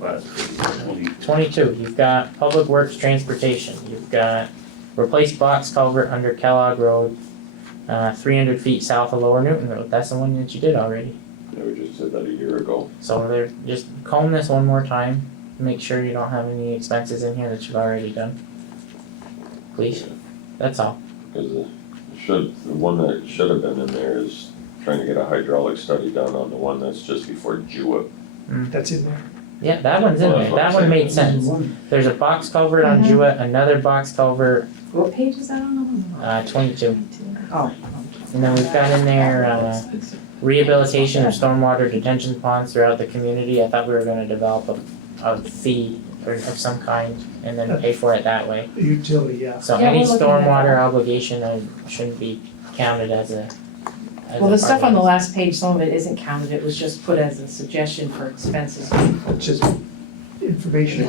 Last page, 22, you've got Public Works Transportation, you've got replace box culvert under Kellogg Road, 300 feet south of Lower Newton Road, that's the one that you did already. Yeah, we just did that a year ago. So there, just comb this one more time, make sure you don't have any expenses in here that you've already done. Please, that's all. Because the one that should have been in there is trying to get a hydraulic study done on the one that's just before Jewett. That's in there. Yeah, that one's in Well, there, that's what that I'm one made saying. sense. There's a box culvert on Mhm. Jewett, another box culvert, What page is that on? 22. Oh. And then we've got in there, rehabilitation of stormwater detention ponds throughout the community. I thought we were gonna develop a fee or of some kind and then pay for it that way. The utility, yeah. So Yeah, any we're looking at stormwater that. obligation shouldn't be counted as a. Well, the stuff on the last page, some of it isn't counted, it was just put as a suggestion for expenses. It's just information.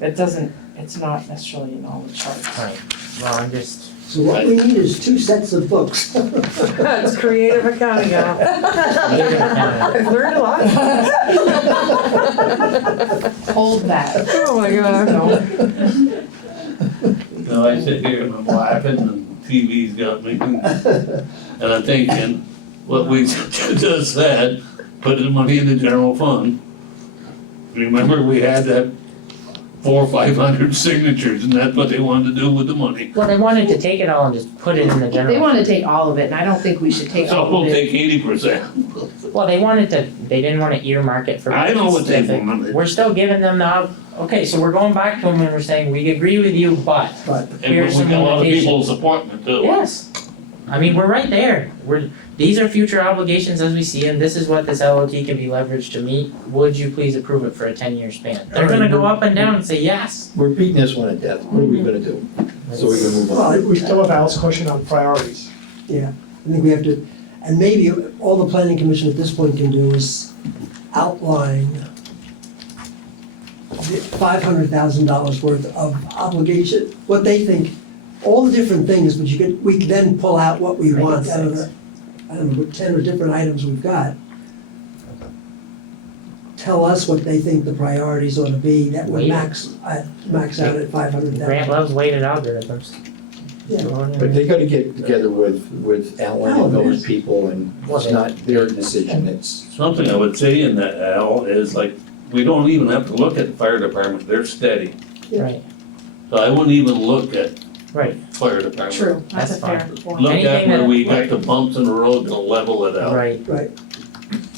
It doesn't, it's not necessarily in all the charts. Right, well, I'm just, So what we need is 2 sets of books. It's creative accounting now. you're gonna count I've learned a lot. Hold that. Oh my God. No, I sit here and I'm laughing and TV's got me. And I'm thinking, what we just said, put the money in the general fund. Remember, we had that 400 or 500 signatures and that's what they wanted to do with the money. well, they wanted to take it all and just put it in the general. They wanna take all of it, and I don't think we should take So all we'll of it. take 80%. Well, they didn't wanna earmark it for. I know what they specific. wanted. We're still giving them okay, so we're going back to them and we're saying, we agree with you, but But And here's we some got a lot of limitations. people supporting it too. Yes. I mean, we're right there. These are future obligations as we see them. This is what this LOT can be leveraged to meet. Would you please approve it for a 10-year span? They're gonna go up and down and say yes. We're beating this one to death, what are we gonna do? So we can move on. Well, We still have Al's question on priorities. yeah, I think we have to, and maybe all the planning commission at this point can do is outline $500,000 worth of obligation, what they think, all the different things, but we could then pull out what we want out of the, I don't know, 10 or different items we've got tell us what they think the priorities ought to be that would Wait. max out at 500,000. Grant loves weighted algorithms. Yeah. But they gotta get together with Alan and those people, and it's not their decision, it's, Something I would say in that, Al, is like, we don't even have to look at the fire department, they're steady. Right, So I wouldn't even look at right. fire department. True, that's a That's fair fine. point. Look at Anything where that- we got the bumps in the road to level it out. Right. Right.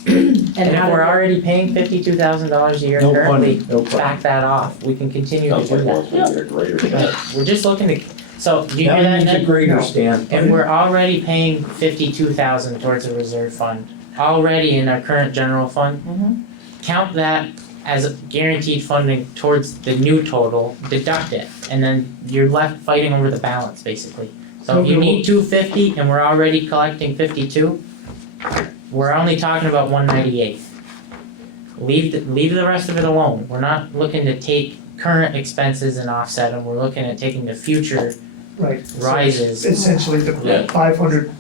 And if how we're did- already paying $52,000 a year no currently, funding, no funding. back that off. We can continue to Sounds do like that. once we get a greater. Right. We're just looking to, so do you Now hear that, needs a Ned? greater stand. And we're already paying 52,000 towards a reserve fund, already in our current general fund. Mhm. Count that as guaranteed funding towards the new total, deduct it, and then you're left fighting over the balance, basically. So if you need 250 and we're already collecting 52, we're only talking about 198. Leave the rest of it alone. We're not looking to take current expenses and offset them, we're looking at taking the future Right. rises. Essentially, Yeah. the 500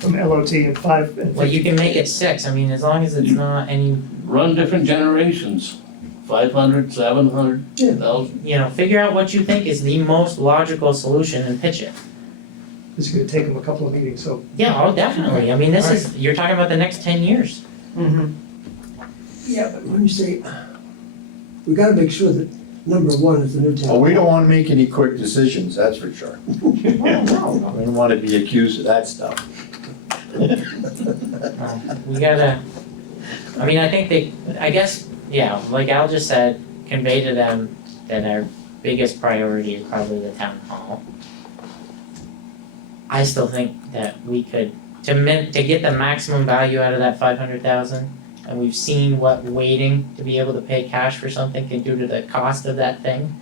from LOT and 5 and Well, you 50. can make it 6, I mean, as long as it's not any, Run different generations, 500, 700, Yeah. 1,000. you know, figure out what you think is the most logical solution and pitch it. It's gonna take them a couple of meetings, so. Yeah, oh, definitely, I mean, this is, you're talking about the next 10 years. Mhm. Yeah, but when you say, we gotta make sure that, number one, is the new town. Well, we don't wanna make any quick decisions, that's for sure. We don't wanna be accused of that stuff. We gotta, I mean, I think I guess, yeah, like Al just said, convey to them that our biggest priority is probably the town hall. I still think that we could, to get the maximum value out of that 500,000, and we've seen what waiting to be able to pay cash for something can do to the cost of that thing.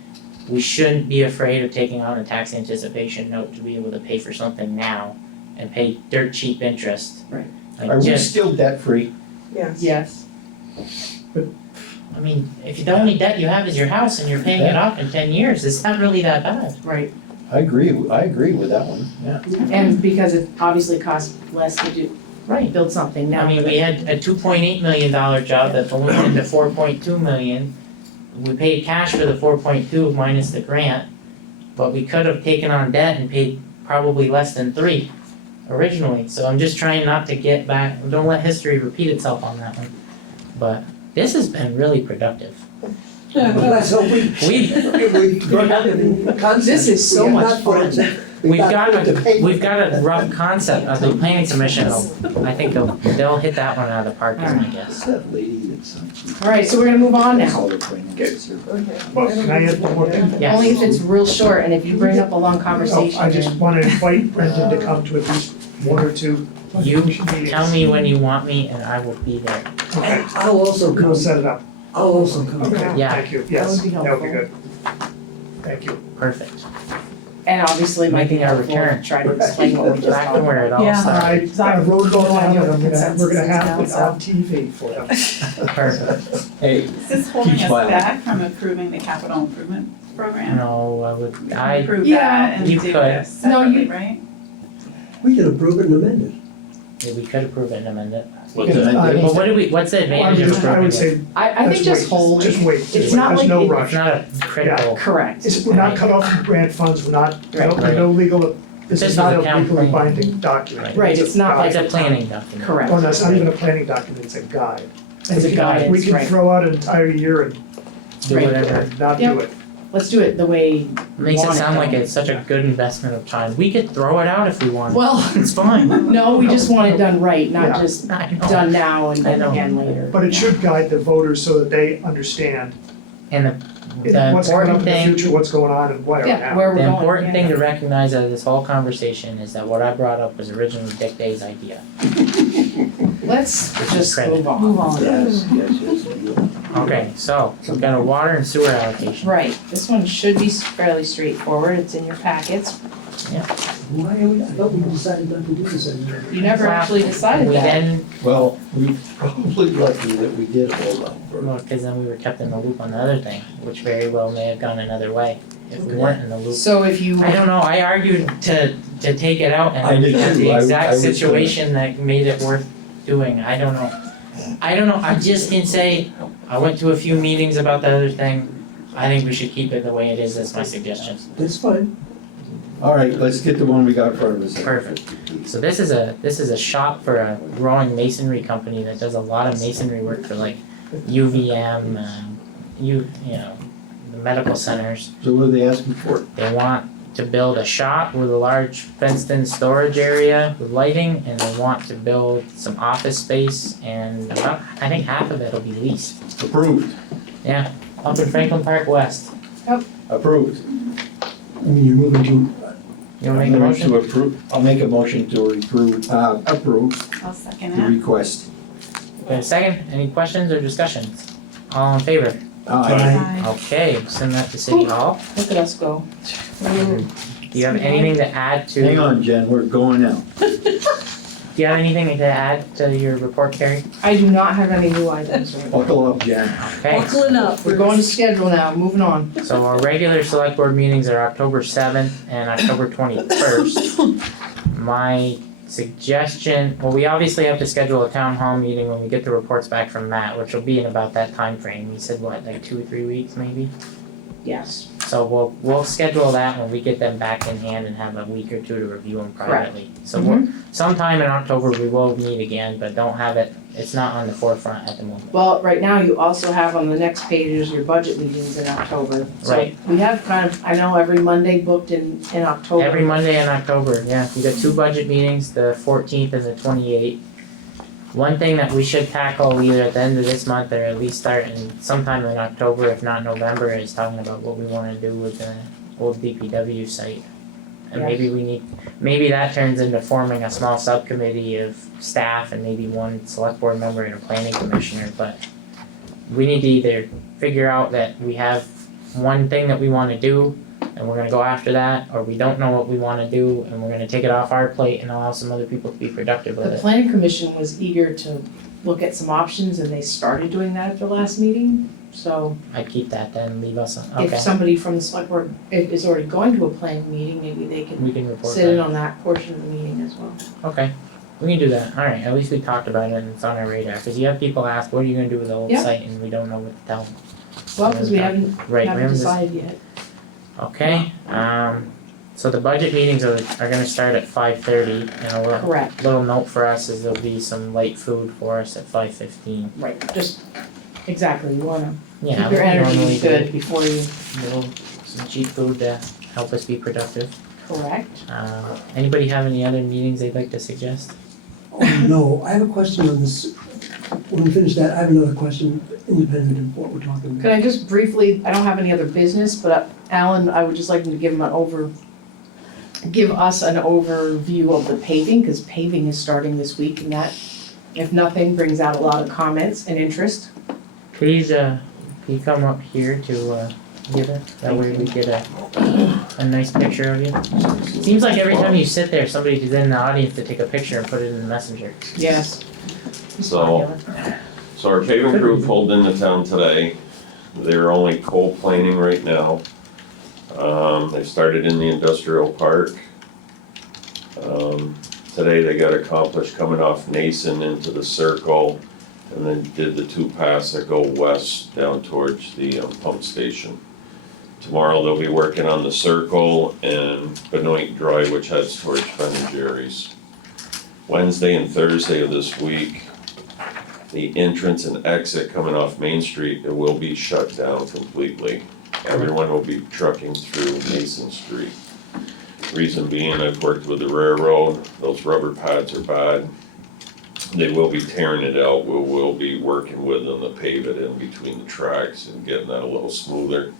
We shouldn't be afraid of taking on a tax anticipation note to be able to pay for something now and pay dirt cheap interest. Right. Like Are we just, still debt-free? Yes. Yes. I mean, if the only debt you have is your house and you're paying it off in 10 years, it's not really that bad. Right, I agree with that one, yeah. and because it obviously costs less to do, Right. build something now. I mean, we had a $2.8 million job that ballooned into 4.2 million. We paid cash for the 4.2 minus the grant, but we could have taken on debt and paid probably less than 3 originally. So I'm just trying not to get back, don't let history repeat itself on that one. But this has been really productive. Let's hope we. We, This is so much fun. we've got a rough concept of the planning commission. I think they'll hit that one out of the park, I guess. That lady that's. Alright, so we're gonna move on now. All the finances here. Well, can I add one more thing? Yes. Only if it's real short, and if you bring up a long conversation, I just then- wanna invite Brendan to come to at least one or two You commission meetings. tell me when you want me and I will be there. Okay, I'll also we'll come, set it up. I'll also come. Okay, Yeah. thank you, yes, would be that would be helpful. good. Thank you. Perfect. and obviously might be Making our helpful return. to try to explain what we just Back talked to where it about. all Yeah. started. I wrote it all down, and we're Consensus gonna have is it now, on TV for them. Perfect. Hey, Is this holding Keep us smiling. back from approving the capital improvement program? No, I Approve Yeah, that and you do could. this No, you- separately, right? We can approve it and amend it. we could approve it and amend it. What's Yeah, that? I- But what's the I advantage of would approving it? say, I think let's just wait. hold. Just wait, It's just not wait, there's like no it- rush. It's not a critical, Correct. We're not cut off from grant funds, we're not, Right. no legal, this This is is not a a town legally plan. binding document. Right, it's not it's guide. a planning document. Correct. Well, no, it's not even a planning document, it's a guide. It's a We can- guidance, We can right. throw out an entire year and Do Right. whatever. not Yep. do it. Let's do it the way. Makes it want sound like done. it's such a good investment of time. We could throw it out if we want. Well, It's fine. no, we just want it done right, not Yeah. just I know. done now and I then know. again later. But it should guide the voters so that they understand And the what's coming up important in the thing, future, what's going on and whatever Yeah, now. where we're the going. important yeah. thing to recognize out of this whole conversation is that what I brought up was originally Dick Day's idea. Let's Which is just credit. move on. Move on. yes. Okay, so we've got a water and sewer allocation. Right, this one should be fairly straightforward, it's in your packets. Why are we, I thought we decided not to do this anymore. You never Well, actually decided We that. then, Well, we're probably lucky that we did hold on for. well, cause then we were kept in the loop on the other thing, which very well may have gone another way if we weren't in the loop. So if you, I don't know, I argued to take it out I and did then we had too. the I exact was gonna- situation that made it worth doing, I don't know. I don't know, I just can say, I went to a few meetings about the other thing. I think we should keep it the way it is, that's my suggestion. That's fine. All right, let's get the one we got in front of us. Perfect. So this is a shop for a growing masonry company that does a lot of masonry work for like UVM, you know, the medical centers. So what are they asking for? They want to build a shop with a large fenced-in storage area with lighting, and they want to build some office space, and about, I think half of it will be leased. Approved. Yeah, up in Franklin Park West. Approved. I mean, you're moving to, You wanna make a motion? To approve, I'll make a motion to approve I'll second the it. request. Wait a second, any questions or discussions? All in favor? Aye. Okay, send that to City Hall. Look at us go. Do you have anything to add to? Hang on, Jen, we're going now. Do you have anything to add to your report, Carrie? I do not have any new items. Buckle up, Jen. Okay, Buckling up. We're going to schedule now, moving on. so our regular select board meetings are October 7th and October 21st. My suggestion, well, we obviously have to schedule a town hall meeting when we get the reports back from Matt, which will be in about that time frame. He said, what, like 2 or 3 weeks maybe? Yes. So we'll schedule that when we get them back in hand and have a week or two to review them privately. So we'll, sometime in October we will meet again, but don't have it, it's not on the forefront at the moment. Well, right now you also have on the next page is your budget meetings in October. Right. So we have kind of, I know every Monday booked in October. Every Monday in October, yeah, we got 2 budget meetings, the 14th and the 28th. One thing that we should tackle either at the end of this month or at least start in sometime in October, if not November, is talking about what we wanna do with the old DPW site. And maybe that turns into forming a small subcommittee of staff and maybe one select board member and a planning commissioner, but we need to either figure out that we have one thing that we wanna do and we're gonna go after that, or we don't know what we wanna do and we're gonna take it off our plate and allow some other people to be productive with The it. planning commission was eager to look at some options and they started doing that at the last meeting. So I'd keep that then, leave us, okay, if somebody from the select board is already going to a planning meeting, maybe they can we can report sit in that, on that portion of the meeting as well. okay, we can do that, alright, at least we talked about it and it's on our radar, cause you have people ask, what are you gonna do with the old Yeah. site, and we don't know what to tell them. Well, because we haven't Right, we haven't decided yet. Okay, so the budget meetings are gonna start at 5:30, and a Correct, little note for us is there'll be some light food for us at 5:15. right, just, exactly, you wanna Yeah, keep your we energy normally good before you, some cheap food to help us be productive. correct? Anybody have any other meetings they'd like to suggest? Oh, no, I have a question on this. When we finish that, I have another question independent of what we're talking about. Could I just briefly, I don't have any other business, but Alan, I would just like him to give us an overview of the paving, because paving is starting this week, and that, if nothing, brings out a lot of comments and interest. Please, can you come up here to, give it, that way we get a nice picture of you. Seems like every time you sit there, somebody's in the audience to take a picture and put it in the messenger. Yes. So our paving crew pulled into town today. They're only cold planing right now. They started in the industrial park. Today they got accomplished coming off Nason into the circle and then did the 2 paths that go west down towards the pump station. Tomorrow they'll be working on the circle and Benoit Drive, which heads towards Ben and Jerry's. Wednesday and Thursday of this week, the entrance and exit coming off Main Street, it will be shut down completely. Everyone will be trucking through Mason Street. Reason being, I've worked with the railroad, those rubber pads are bad. They will be tearing it out, we'll be working with them to pave it in between the tracks and getting that a little smoother.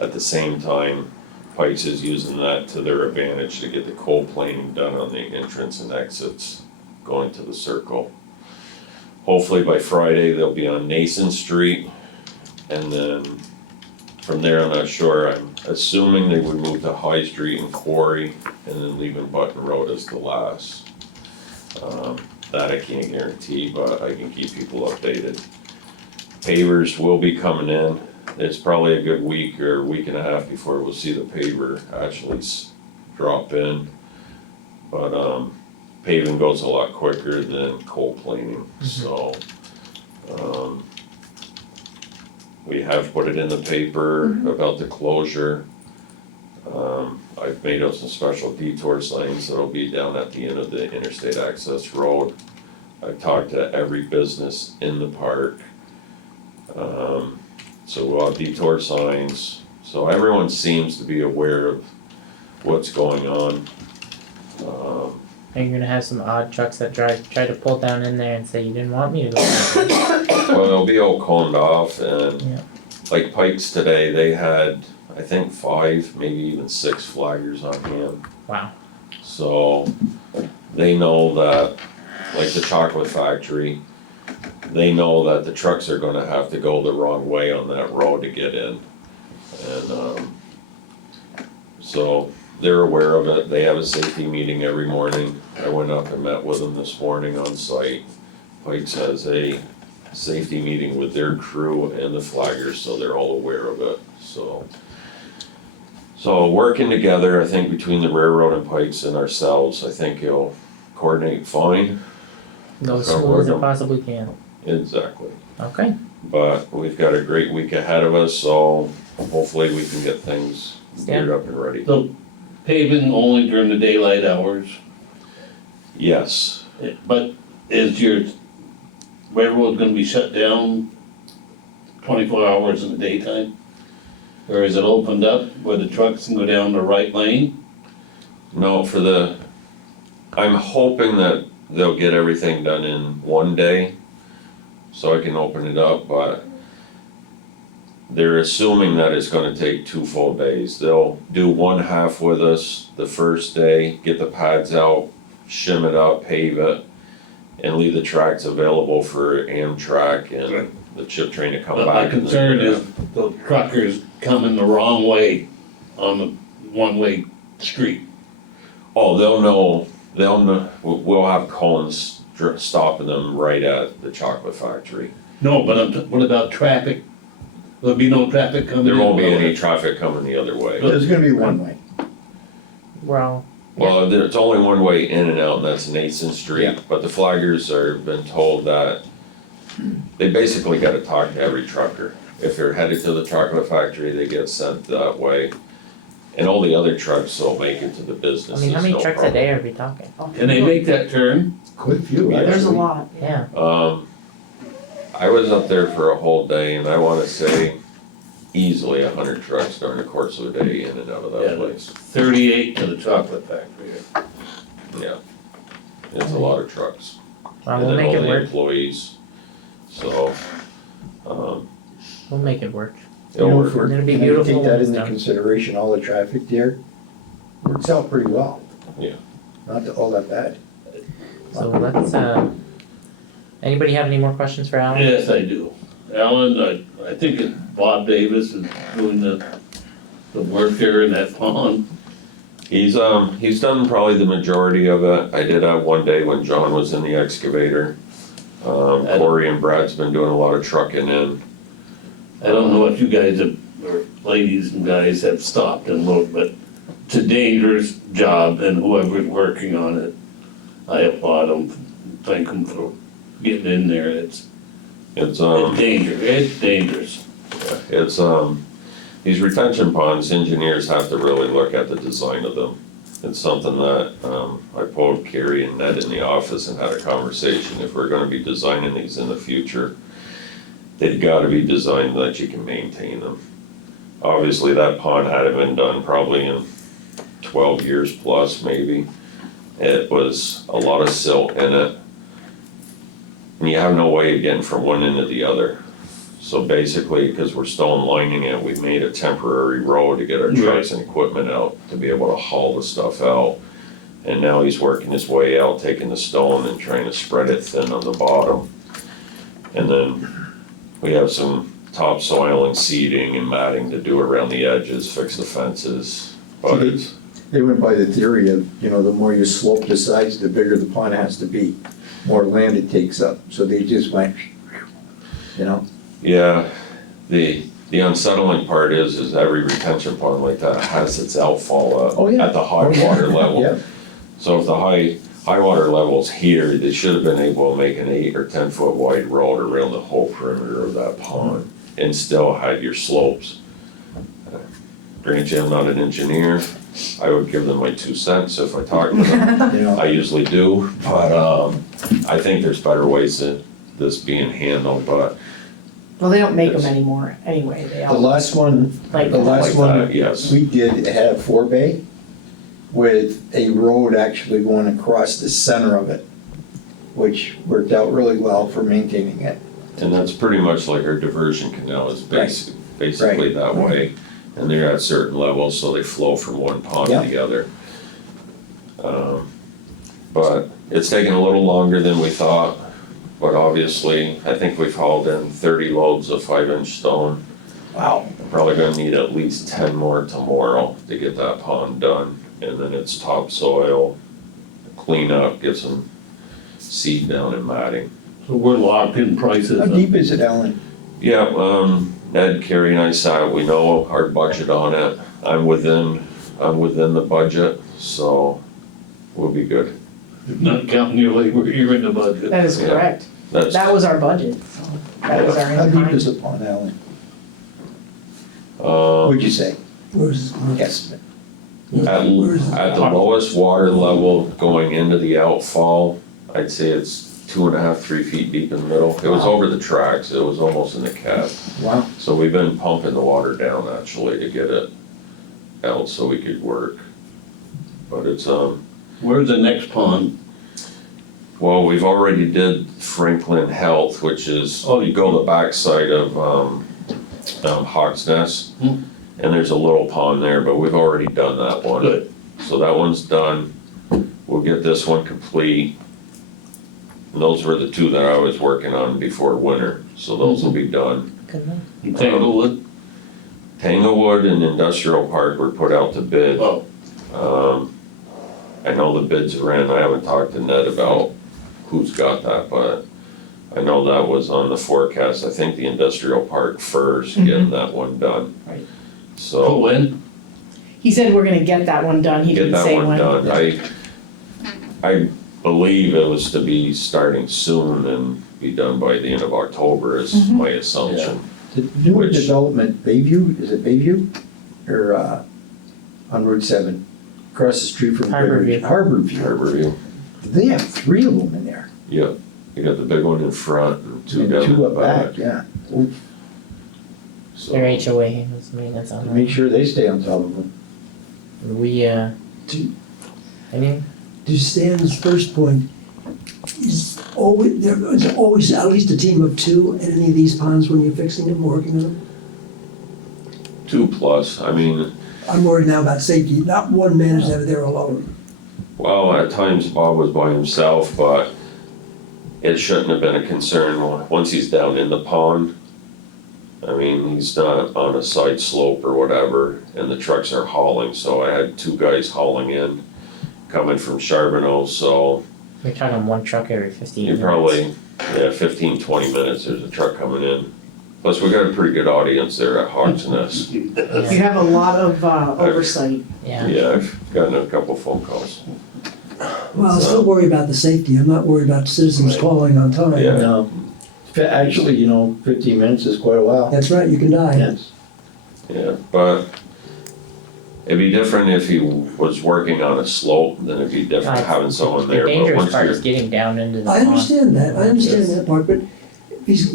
At the same time, Pikes is using that to their advantage to get the cold planing done on the entrance and exits going to the circle. Hopefully by Friday, they'll be on Nason Street, and then from there, I'm not sure, I'm assuming they would move to High Street and Quarry, and then leaving Button Road as the last. That I can't guarantee, but I can keep people updated. Pavers will be coming in, it's probably a good week or week and a half before we'll see the paver actually drop in. But paving goes a lot quicker than cold planing, so We have put it in the paper about the closure. I've made up some special detour signs that'll be down at the end of the interstate access road. I've talked to every business in the park. So we'll have detour signs, so everyone seems to be aware of what's going on. Are you gonna have some odd trucks that try to pull down in there and say you didn't want me to go down there? Well, they'll be all coned off and Yeah. like Pikes today, they had, I think 5, maybe even 6 flaggers on hand. Wow. So they know that, like the chocolate factory, they know that the trucks are gonna have to go the wrong way on that road to get in. And, so they're aware of it. They have a safety meeting every morning. I went up and met with them this morning on site. Pikes has a safety meeting with their crew and the flaggers, so they're all aware of it, so. So working together, I think between the railroad and Pikes and ourselves, I think it'll coordinate fine. Go as Start smooth as it working. possibly can. Exactly. Okay. But we've got a great week ahead of us, so hopefully we can get things geared up and ready. So paving only during the daylight hours, Yes, but is your railroad gonna be shut down 24 hours in the daytime? Or is it opened up where the trucks can go down the right lane? no, I'm hoping that they'll get everything done in one day, so I can open it up, but they're assuming that it's gonna take 2 full days. They'll do one half with us the first day, get the pads out, shim it up, pave it, and leave the tracks available for Amtrak and the chip train to come But back. my and then- concern is the truckers coming the wrong way on the one-way street. Oh, they'll know, we'll have cones stopping them right at the chocolate factory. No, but what about traffic? There'll be no traffic coming in? There won't be any traffic coming the other way. There's gonna be one way. Well, Well, there's only one way in and out, and that's Nathan Street, Yeah. but the flaggers are been told that they basically gotta talk to every trucker. If they're headed to the chocolate factory, they get sent that way. And all the other trucks will make it to the I businesses, mean, how many no trucks a problem. day are we talking? Can they make that turn? Quite a few, actually. There's a lot. Yeah. I was up there for a whole day, and I wanna say easily 100 trucks during the course of a day in and out of that Yeah, place. 38 to the chocolate factory. Yeah. It's a lot of trucks. Well, And we'll then make all it the work. employees, so, We'll make it work. it'll You know, work. for- It'll be can I beautiful take when that it's into done. consideration, all the traffic there works out pretty well. Yeah. Not all that bad. So let's, anybody have any more questions for Alan? Yes, I do. Alan, I think it's Bob Davis is doing the work there in that pond. He's done probably the majority of it. I did have one day when John was in the excavator. Corey and Brad's been doing a lot of trucking in. I don't know if you guys have, or ladies and guys have stopped and looked, but it's a dangerous job and whoever's working on it, I applaud them, thank them for getting in there. It's dangerous. These retention ponds, engineers have to really look at the design of them. It's something that, I pulled Carrie and Ned in the office and had a conversation. If we're gonna be designing these in the future, they've gotta be designed that you can maintain them. Obviously, that pond hadn't been done probably in 12 years plus, maybe. It was a lot of silt in it. And you have no way of getting from one end to the other. So basically, because we're stone lining it, we made a temporary road to get our trucks and equipment out, to be able to haul the stuff out. And now he's working his way out, taking the stone and trying to spread it thin on the bottom. And then we have some topsoil and seeding and matting to do around the edges, fix the fences. But it's, They went by the theory of, the more you slope the sides, the bigger the pond has to be, more land it takes up. So they just went, yeah, the unsettling part is every retention pond like that has its outfall Oh, yeah. at the high Oh, yeah. water level. Yeah. So if the high high water levels here, they should have been able to make an 8 or 10 foot wide road around the whole perimeter of that pond and still had your slopes. Granted, I'm not an engineer, I would give them my 2 cents if I talked to them. You know, I usually do, but I think there's better ways than this being handled, but Well, they don't make them anymore anyway, they the all, last one, like, the last like one that, yes. we did had a 4-bay with a road actually going across the center of it, which worked out really well for maintaining it. And that's pretty much like our diversion canal is basically that way. And they're at certain levels, so they flow from one pond to Yeah. the other. But it's taken a little longer than we thought, but obviously, I think we've hauled in 30 loads of 5-inch stone. Wow. Probably gonna need at least 10 more tomorrow to get that pond done. And then it's topsoil, clean up, get some seed down and matting. So we're locked in prices. How deep is it, Alan? Yeah, Ned, Carrie and I sat, we know our budget on it. I'm within the budget, so we'll be good. Not counting your labor, you're in the budget. that is Yeah. correct. That's, That was our budget, so that was our How deep in-kind. is the pond, Alan? um, Would you say? Where's, Guesstimate. at the lowest water level going into the outfall, I'd say it's 2.5, 3 feet deep in the middle. It was over the tracks, it was almost in the cab. Wow. So we've been pumping the water down actually to get it out so we could work. But it's, Where's the next pond? well, we've already did Franklin Health, which is, you go the backside of, Hawk's Nest. Hmm. And there's a little pond there, but we've already done that one. Good. So that one's done. We'll get this one complete. And those were the 2 that I was working on before winter, so those will be done. Good one. You Tanglewood? Tanglewood and Industrial Park were put out to bid. Oh, I know the bids are in, I haven't talked to Ned about who's got that, but I know that was on the forecast. I think the Industrial Park first, getting that one done. Right. So, oh, when? He said we're gonna get that one done, he get didn't that say one when. done. I believe it was to be starting soon and be done by the end of October is my assumption. The newer Which- development, Bayview, is it Bayview? Or, on Route 7, across the street from Harborview. Harborview. Harborview, They have 3 of them in there. yeah, you got the big one in front and 2 And down in 2 the up back. back, yeah. We'll So, Their HOA was maintenance on Make that. sure they stay on top of them. We, I mean, to Stan's first point, there is always at least a team of 2 at any of these ponds when you're fixing them, working on them? 2 plus, I mean, I'm worried now about safety, not one man is ever there alone. well, at times Bob was by himself, but it shouldn't have been a concern once he's down in the pond. I mean, he's not on a side slope or whatever, and the trucks are hauling, so I had 2 guys hauling in, coming from Charbonneau, so we're talking one truck every 15 you minutes. probably, 15, 20 minutes, there's a truck coming in. Plus, we got a pretty good audience there at Hawk's Nest. You have a lot of oversight. Yeah. Yeah, I've gotten a couple phone calls. Well, I still worry about the safety, I'm not worried about citizens calling on time. Yeah. No. Actually, 15 minutes is quite a while. That's right, you can die. Yes. Yeah, but it'd be different if he was working on a slope, then it'd be different Right. having someone The there, but dangerous once part you're, is getting down into the I pond. understand that, I understand Yes. that part, but he's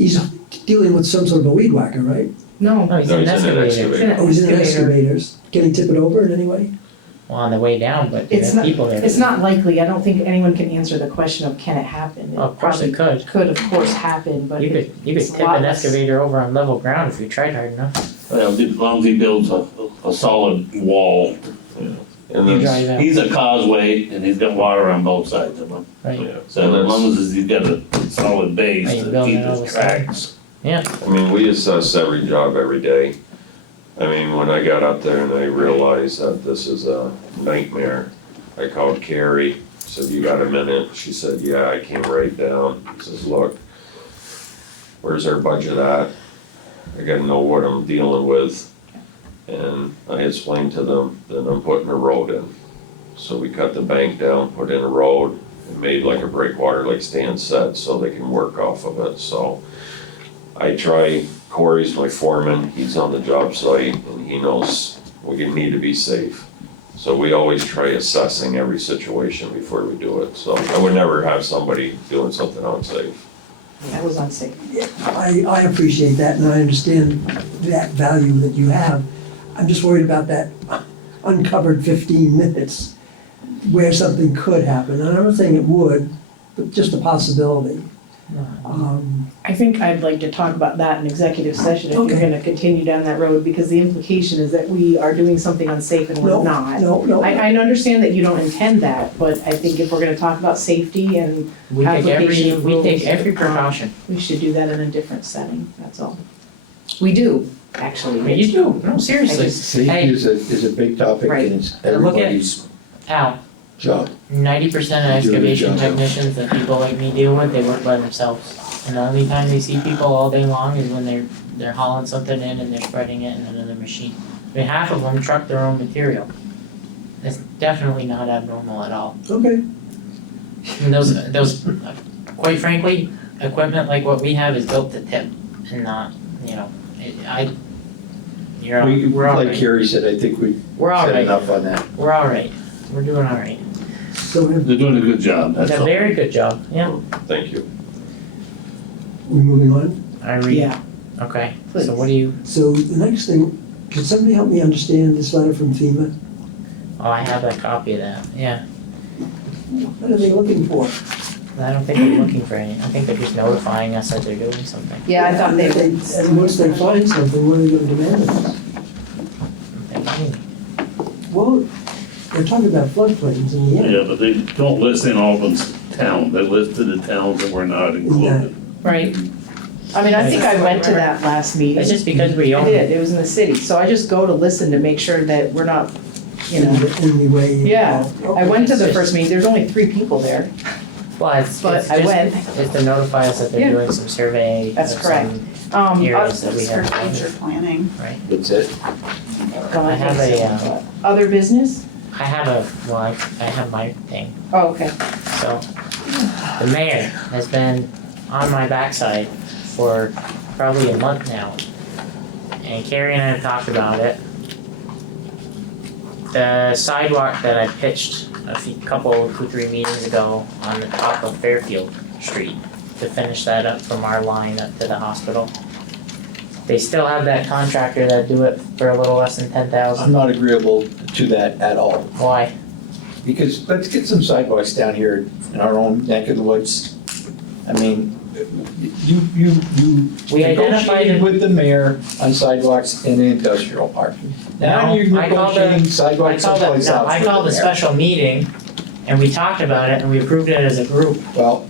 dealing with some sort of a weed whacker, right? No, No, he's No, in an he's in an excavator. excavator. Oh, he's in an Excavator. excavators, can he tip it over in any way? Well, on the way down, but It's there's not- people there. it's not likely, I don't think anyone can answer the question of can it happen. Oh, of course it could. Could, of course, happen, but You could it's a tip lot an less- excavator over on level ground if you tried hard enough. Well, as long as he builds a solid wall. and You then, drive out, He's a causeway and he's got water on both sides of him. right? yeah, So and as that's, long as he's got a solid base Are you to building keep it all his the time? tracks. I mean, we assess every job every day. I mean, when I got up there and I realized that this is a nightmare, I called Carrie, said, you got a minute? She said, yeah, I came right down. Says, look, where's our budget at? I gotta know what I'm dealing with. And I explained to them, then I'm putting a road in. So we cut the bank down, put in a road, made like a breakwater, like Stan said, so they can work off of it, so. I try, Corey's my foreman, he's on the job site, and he knows we need to be safe. So we always try assessing every situation before we do it, so I would never have somebody doing something unsafe. That was unsafe. I appreciate that, and I understand that value that you have. I'm just worried about that uncovered 15 minutes where something could happen. And I'm not saying it would, but just a possibility. I think I'd like to talk about that in executive session if you're Okay. gonna continue down that road, because the implication is that we are doing something unsafe and we're not. No. I understand that you don't intend that, but I think if we're gonna talk about safety and We take application of we take rules, every precaution. we should do that in a different setting, that's all. We do, actually. I mean, you do, no, seriously. Safety Hey. is a big topic Right. and it's Look at- everybody's Al, job. 90% of You do a good excavation job. technicians that people like me deal with, they work by themselves. And the only time they see people all day long is when they're hauling something in and they're spreading it in another machine. I mean, half of them truck their own material. It's definitely not abnormal at all. Okay, And those, quite frankly, equipment like what we have is built to tip and not, you know, we're all Like right. Carrie said, I think we We're all said right. enough on that. We're all right. We're doing all right. so have They're doing a good job, that's It's a all. very good job, yeah. Thank you. we moving on? I read. Yeah, Okay, Please. so what do you, So the next thing, could somebody help me understand this letter from FEMA? oh, I have a copy of that, yeah. What are they looking for? I don't think they're looking for any, I think they're just notifying us that they're doing something. yeah, I thought they would. And once they find something, what are they gonna demand of us? Well, they're talking about floodplains in the end. Yeah, but they don't list in Albans town, they listed the towns that were not included. Right. I mean, I think I went to that last meeting. It's just because we I own did, it. it was in the city, so I just go to listen to make sure that we're not, you know. In the way. Yeah, I went to the It's first meeting, there's only 3 people there, Well, it's but I just, went. it's to notify us that they're Yeah. doing some survey of That's correct. some areas that we It's for have. future planning. That's it. I have a, Other business? I have I have my thing. Oh, okay. So, the mayor has been on my backside for probably a month now. And Carrie and I have talked about it. The sidewalk that I pitched two, 3 meetings ago on the top of Fairfield Street to finish that up from our line up to the hospital. They still have that contractor that do it for a little less than I'm 10,000. not agreeable to that at all. Why? Because let's get some sidewalks down here in our own neck of the woods. I mean, you We identified negotiated with the mayor on sidewalks in the industrial park. Now No, you're I called negotiating sidewalks someplace else. I with called the a mayor. special meeting and we talked about it and we approved it as a group. Well,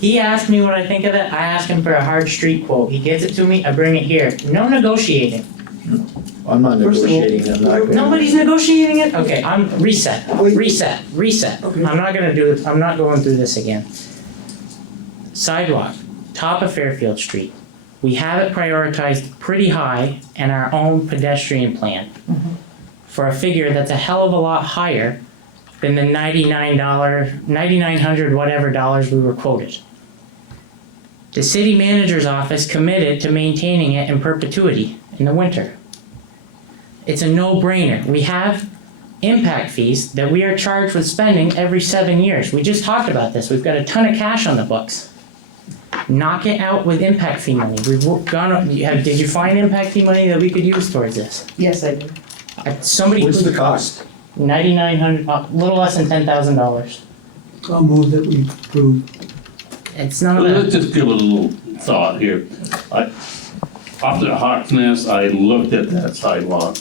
He asked me what I think of it, I asked him for a hard street quote, he gives it to me, I bring it here, no negotiating. I'm not First of all, negotiating, I'm not gonna. Nobody's negotiating it? Okay, I'm, reset. Wait. Okay. I'm not gonna do this, I'm not going through this again. Sidewalk, top of Fairfield Street. We have it prioritized pretty high in our own pedestrian plan. For a figure that's a hell of a lot higher than the $9,900 whatever dollars we were quoted. The city manager's office committed to maintaining it in perpetuity in the winter. It's a no-brainer. We have impact fees that we are charged with spending every 7 years. We just talked about this. We've got a ton of cash on the books. Knock it out with impact fee money. Did you find impact fee money that we could use towards this? Yes, I did. Somebody. What's the cost? $9,900, a little less than $10,000. I'll move that we approve. It's not Let's a, just give it a little thought here. Off the Hawk's Nest, I looked at that sidewalk,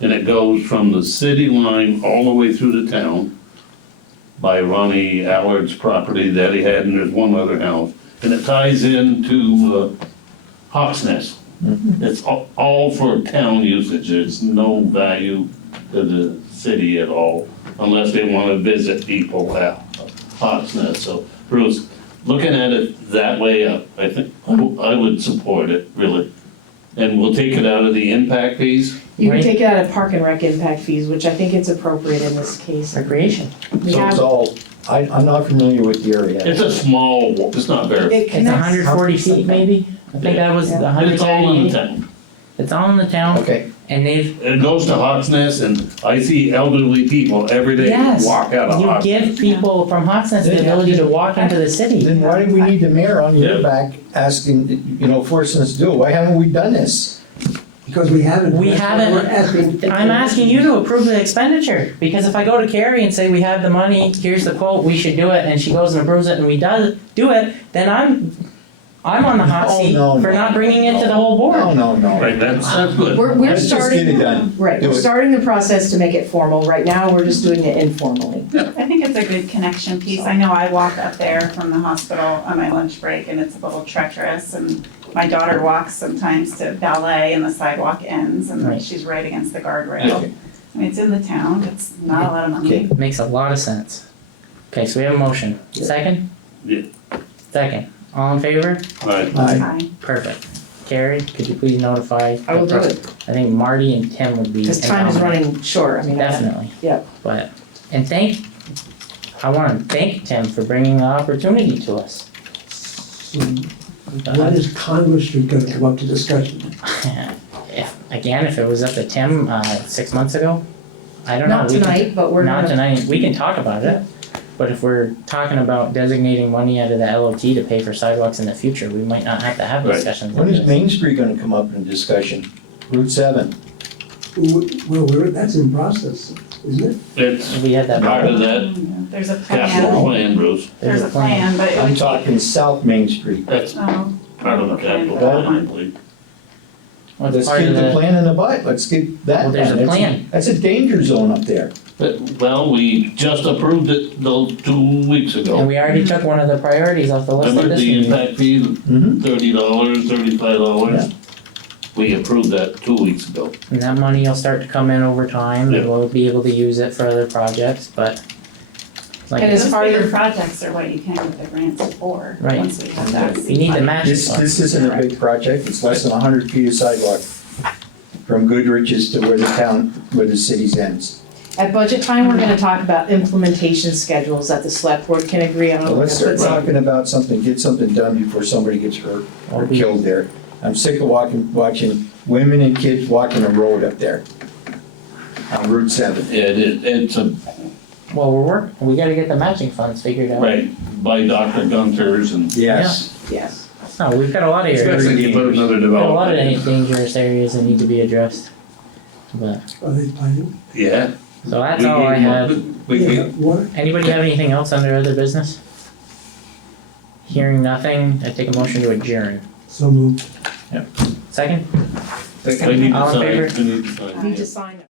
and it goes from the city line all the way through the town by Ronnie Allard's property that he had, and there's one other house, and it ties into Hawk's Nest. It's all for town usage, there's no value to the city at all, unless they wanna visit people at Hawk's Nest. So Bruce, looking at it that way, I think, I would support it, really. And we'll take it out of the impact fees. You can Right. take it out of park and rec impact fees, which I think it's appropriate in this case. recreation. We So have, it's all I'm not familiar with the area. It's a small, it's not very, It It's connects, 140 feet maybe? I think that was the it's all in the 138. town. It's all in the town, Okay, and they've, It goes to Hawks Nest, and I see elderly people every day Yes. walk out of you Hawks give Nest. people from Hawksnest the ability to walk into the city. then why do we need the mayor on your Yeah. back asking, forcing us to do it? Why haven't we done this? Because we haven't. We that's why haven't- We're asking. I'm asking you to approve the expenditure, because if I go to Carrie and say, we have the money, here's the quote, we should do it, and she goes and approves it and we do it, then I'm on the hot No, seat no, for no. not bringing it to the whole board. No. Right, that's good. we're Let's just get it starting, done. right, Do we're it. starting the process to make it formal. Right now, we're just doing it informally. I think it's a good connection piece. I know I walk up there from the hospital on my lunch break and it's a little treacherous and my daughter walks sometimes to ballet and the sidewalk ends and Right. she's right against the guardrail. I mean, it's in the town, it's not a lot of money. Okay. Makes a lot of sense. Okay, so we have a motion. Second? Yeah. Second. All in favor? Right. Aye. Hi. Perfect. Carrie, could you please notify? I will do the- it, I think Marty and Tim would be. because time is phenomenal. running short, I mean, Definitely. Yep. But, and I wanna thank Tim for bringing the opportunity to us. So when is Congress Street gonna come up to discussion? If it was up to Tim, 6 months ago, I don't know. not we can- tonight, but we're Not gonna, tonight, we can talk about it, but if we're talking about designating money out of the LOT to pay for sidewalks in the future, we might not have to have Right. discussions When like is this. Main Street gonna come up in discussion? Route 7? Well, that's in process, isn't it? It's We had that. part of that There's a capital plan, plan, Bruce. there's a plan, but it I'm would talking South Main Street. That's Oh, part of the capital Well, plan, I believe. What's Let's part get of the plan in the butt, let's get that Well, there's done. a That's plan. That's a danger zone up there. Well, we just approved it those 2 weeks And ago. we already took one of the priorities off the list of Remember this the meeting. impact fee, Mm-hmm. $30, $35? We approved that 2 weeks ago. And that money will start to come in over time, and Yeah. we'll be able to use it for other projects, but like, And as those far bigger as- projects are what you can with the grants for, Right. once we have that. you need the matching This funds. isn't a big project, it's less than 100 feet of sidewalk from Goodrich's to where the city's ends. at budget time, we're gonna talk about implementation schedules that the select board can agree on. Well, let's start talking about something, get something done before somebody gets hurt or killed there. I'm sick of watching women and kids walking a road up there on Route 7. It's a, Well, we gotta get the matching funds figured out. right, by Dr. Gunther's and Yes. Yes. No, we've got a lot of areas. especially if you put another We've got a lot of development. dangerous areas that need to be addressed. But, Are they planning? Yeah. so that's all I have. Yeah, what? Anybody have anything else under other business? Hearing nothing, I take a motion to adjourn. So moved. Second? I need to All in sign, favor? I need to sign. Need to sign it.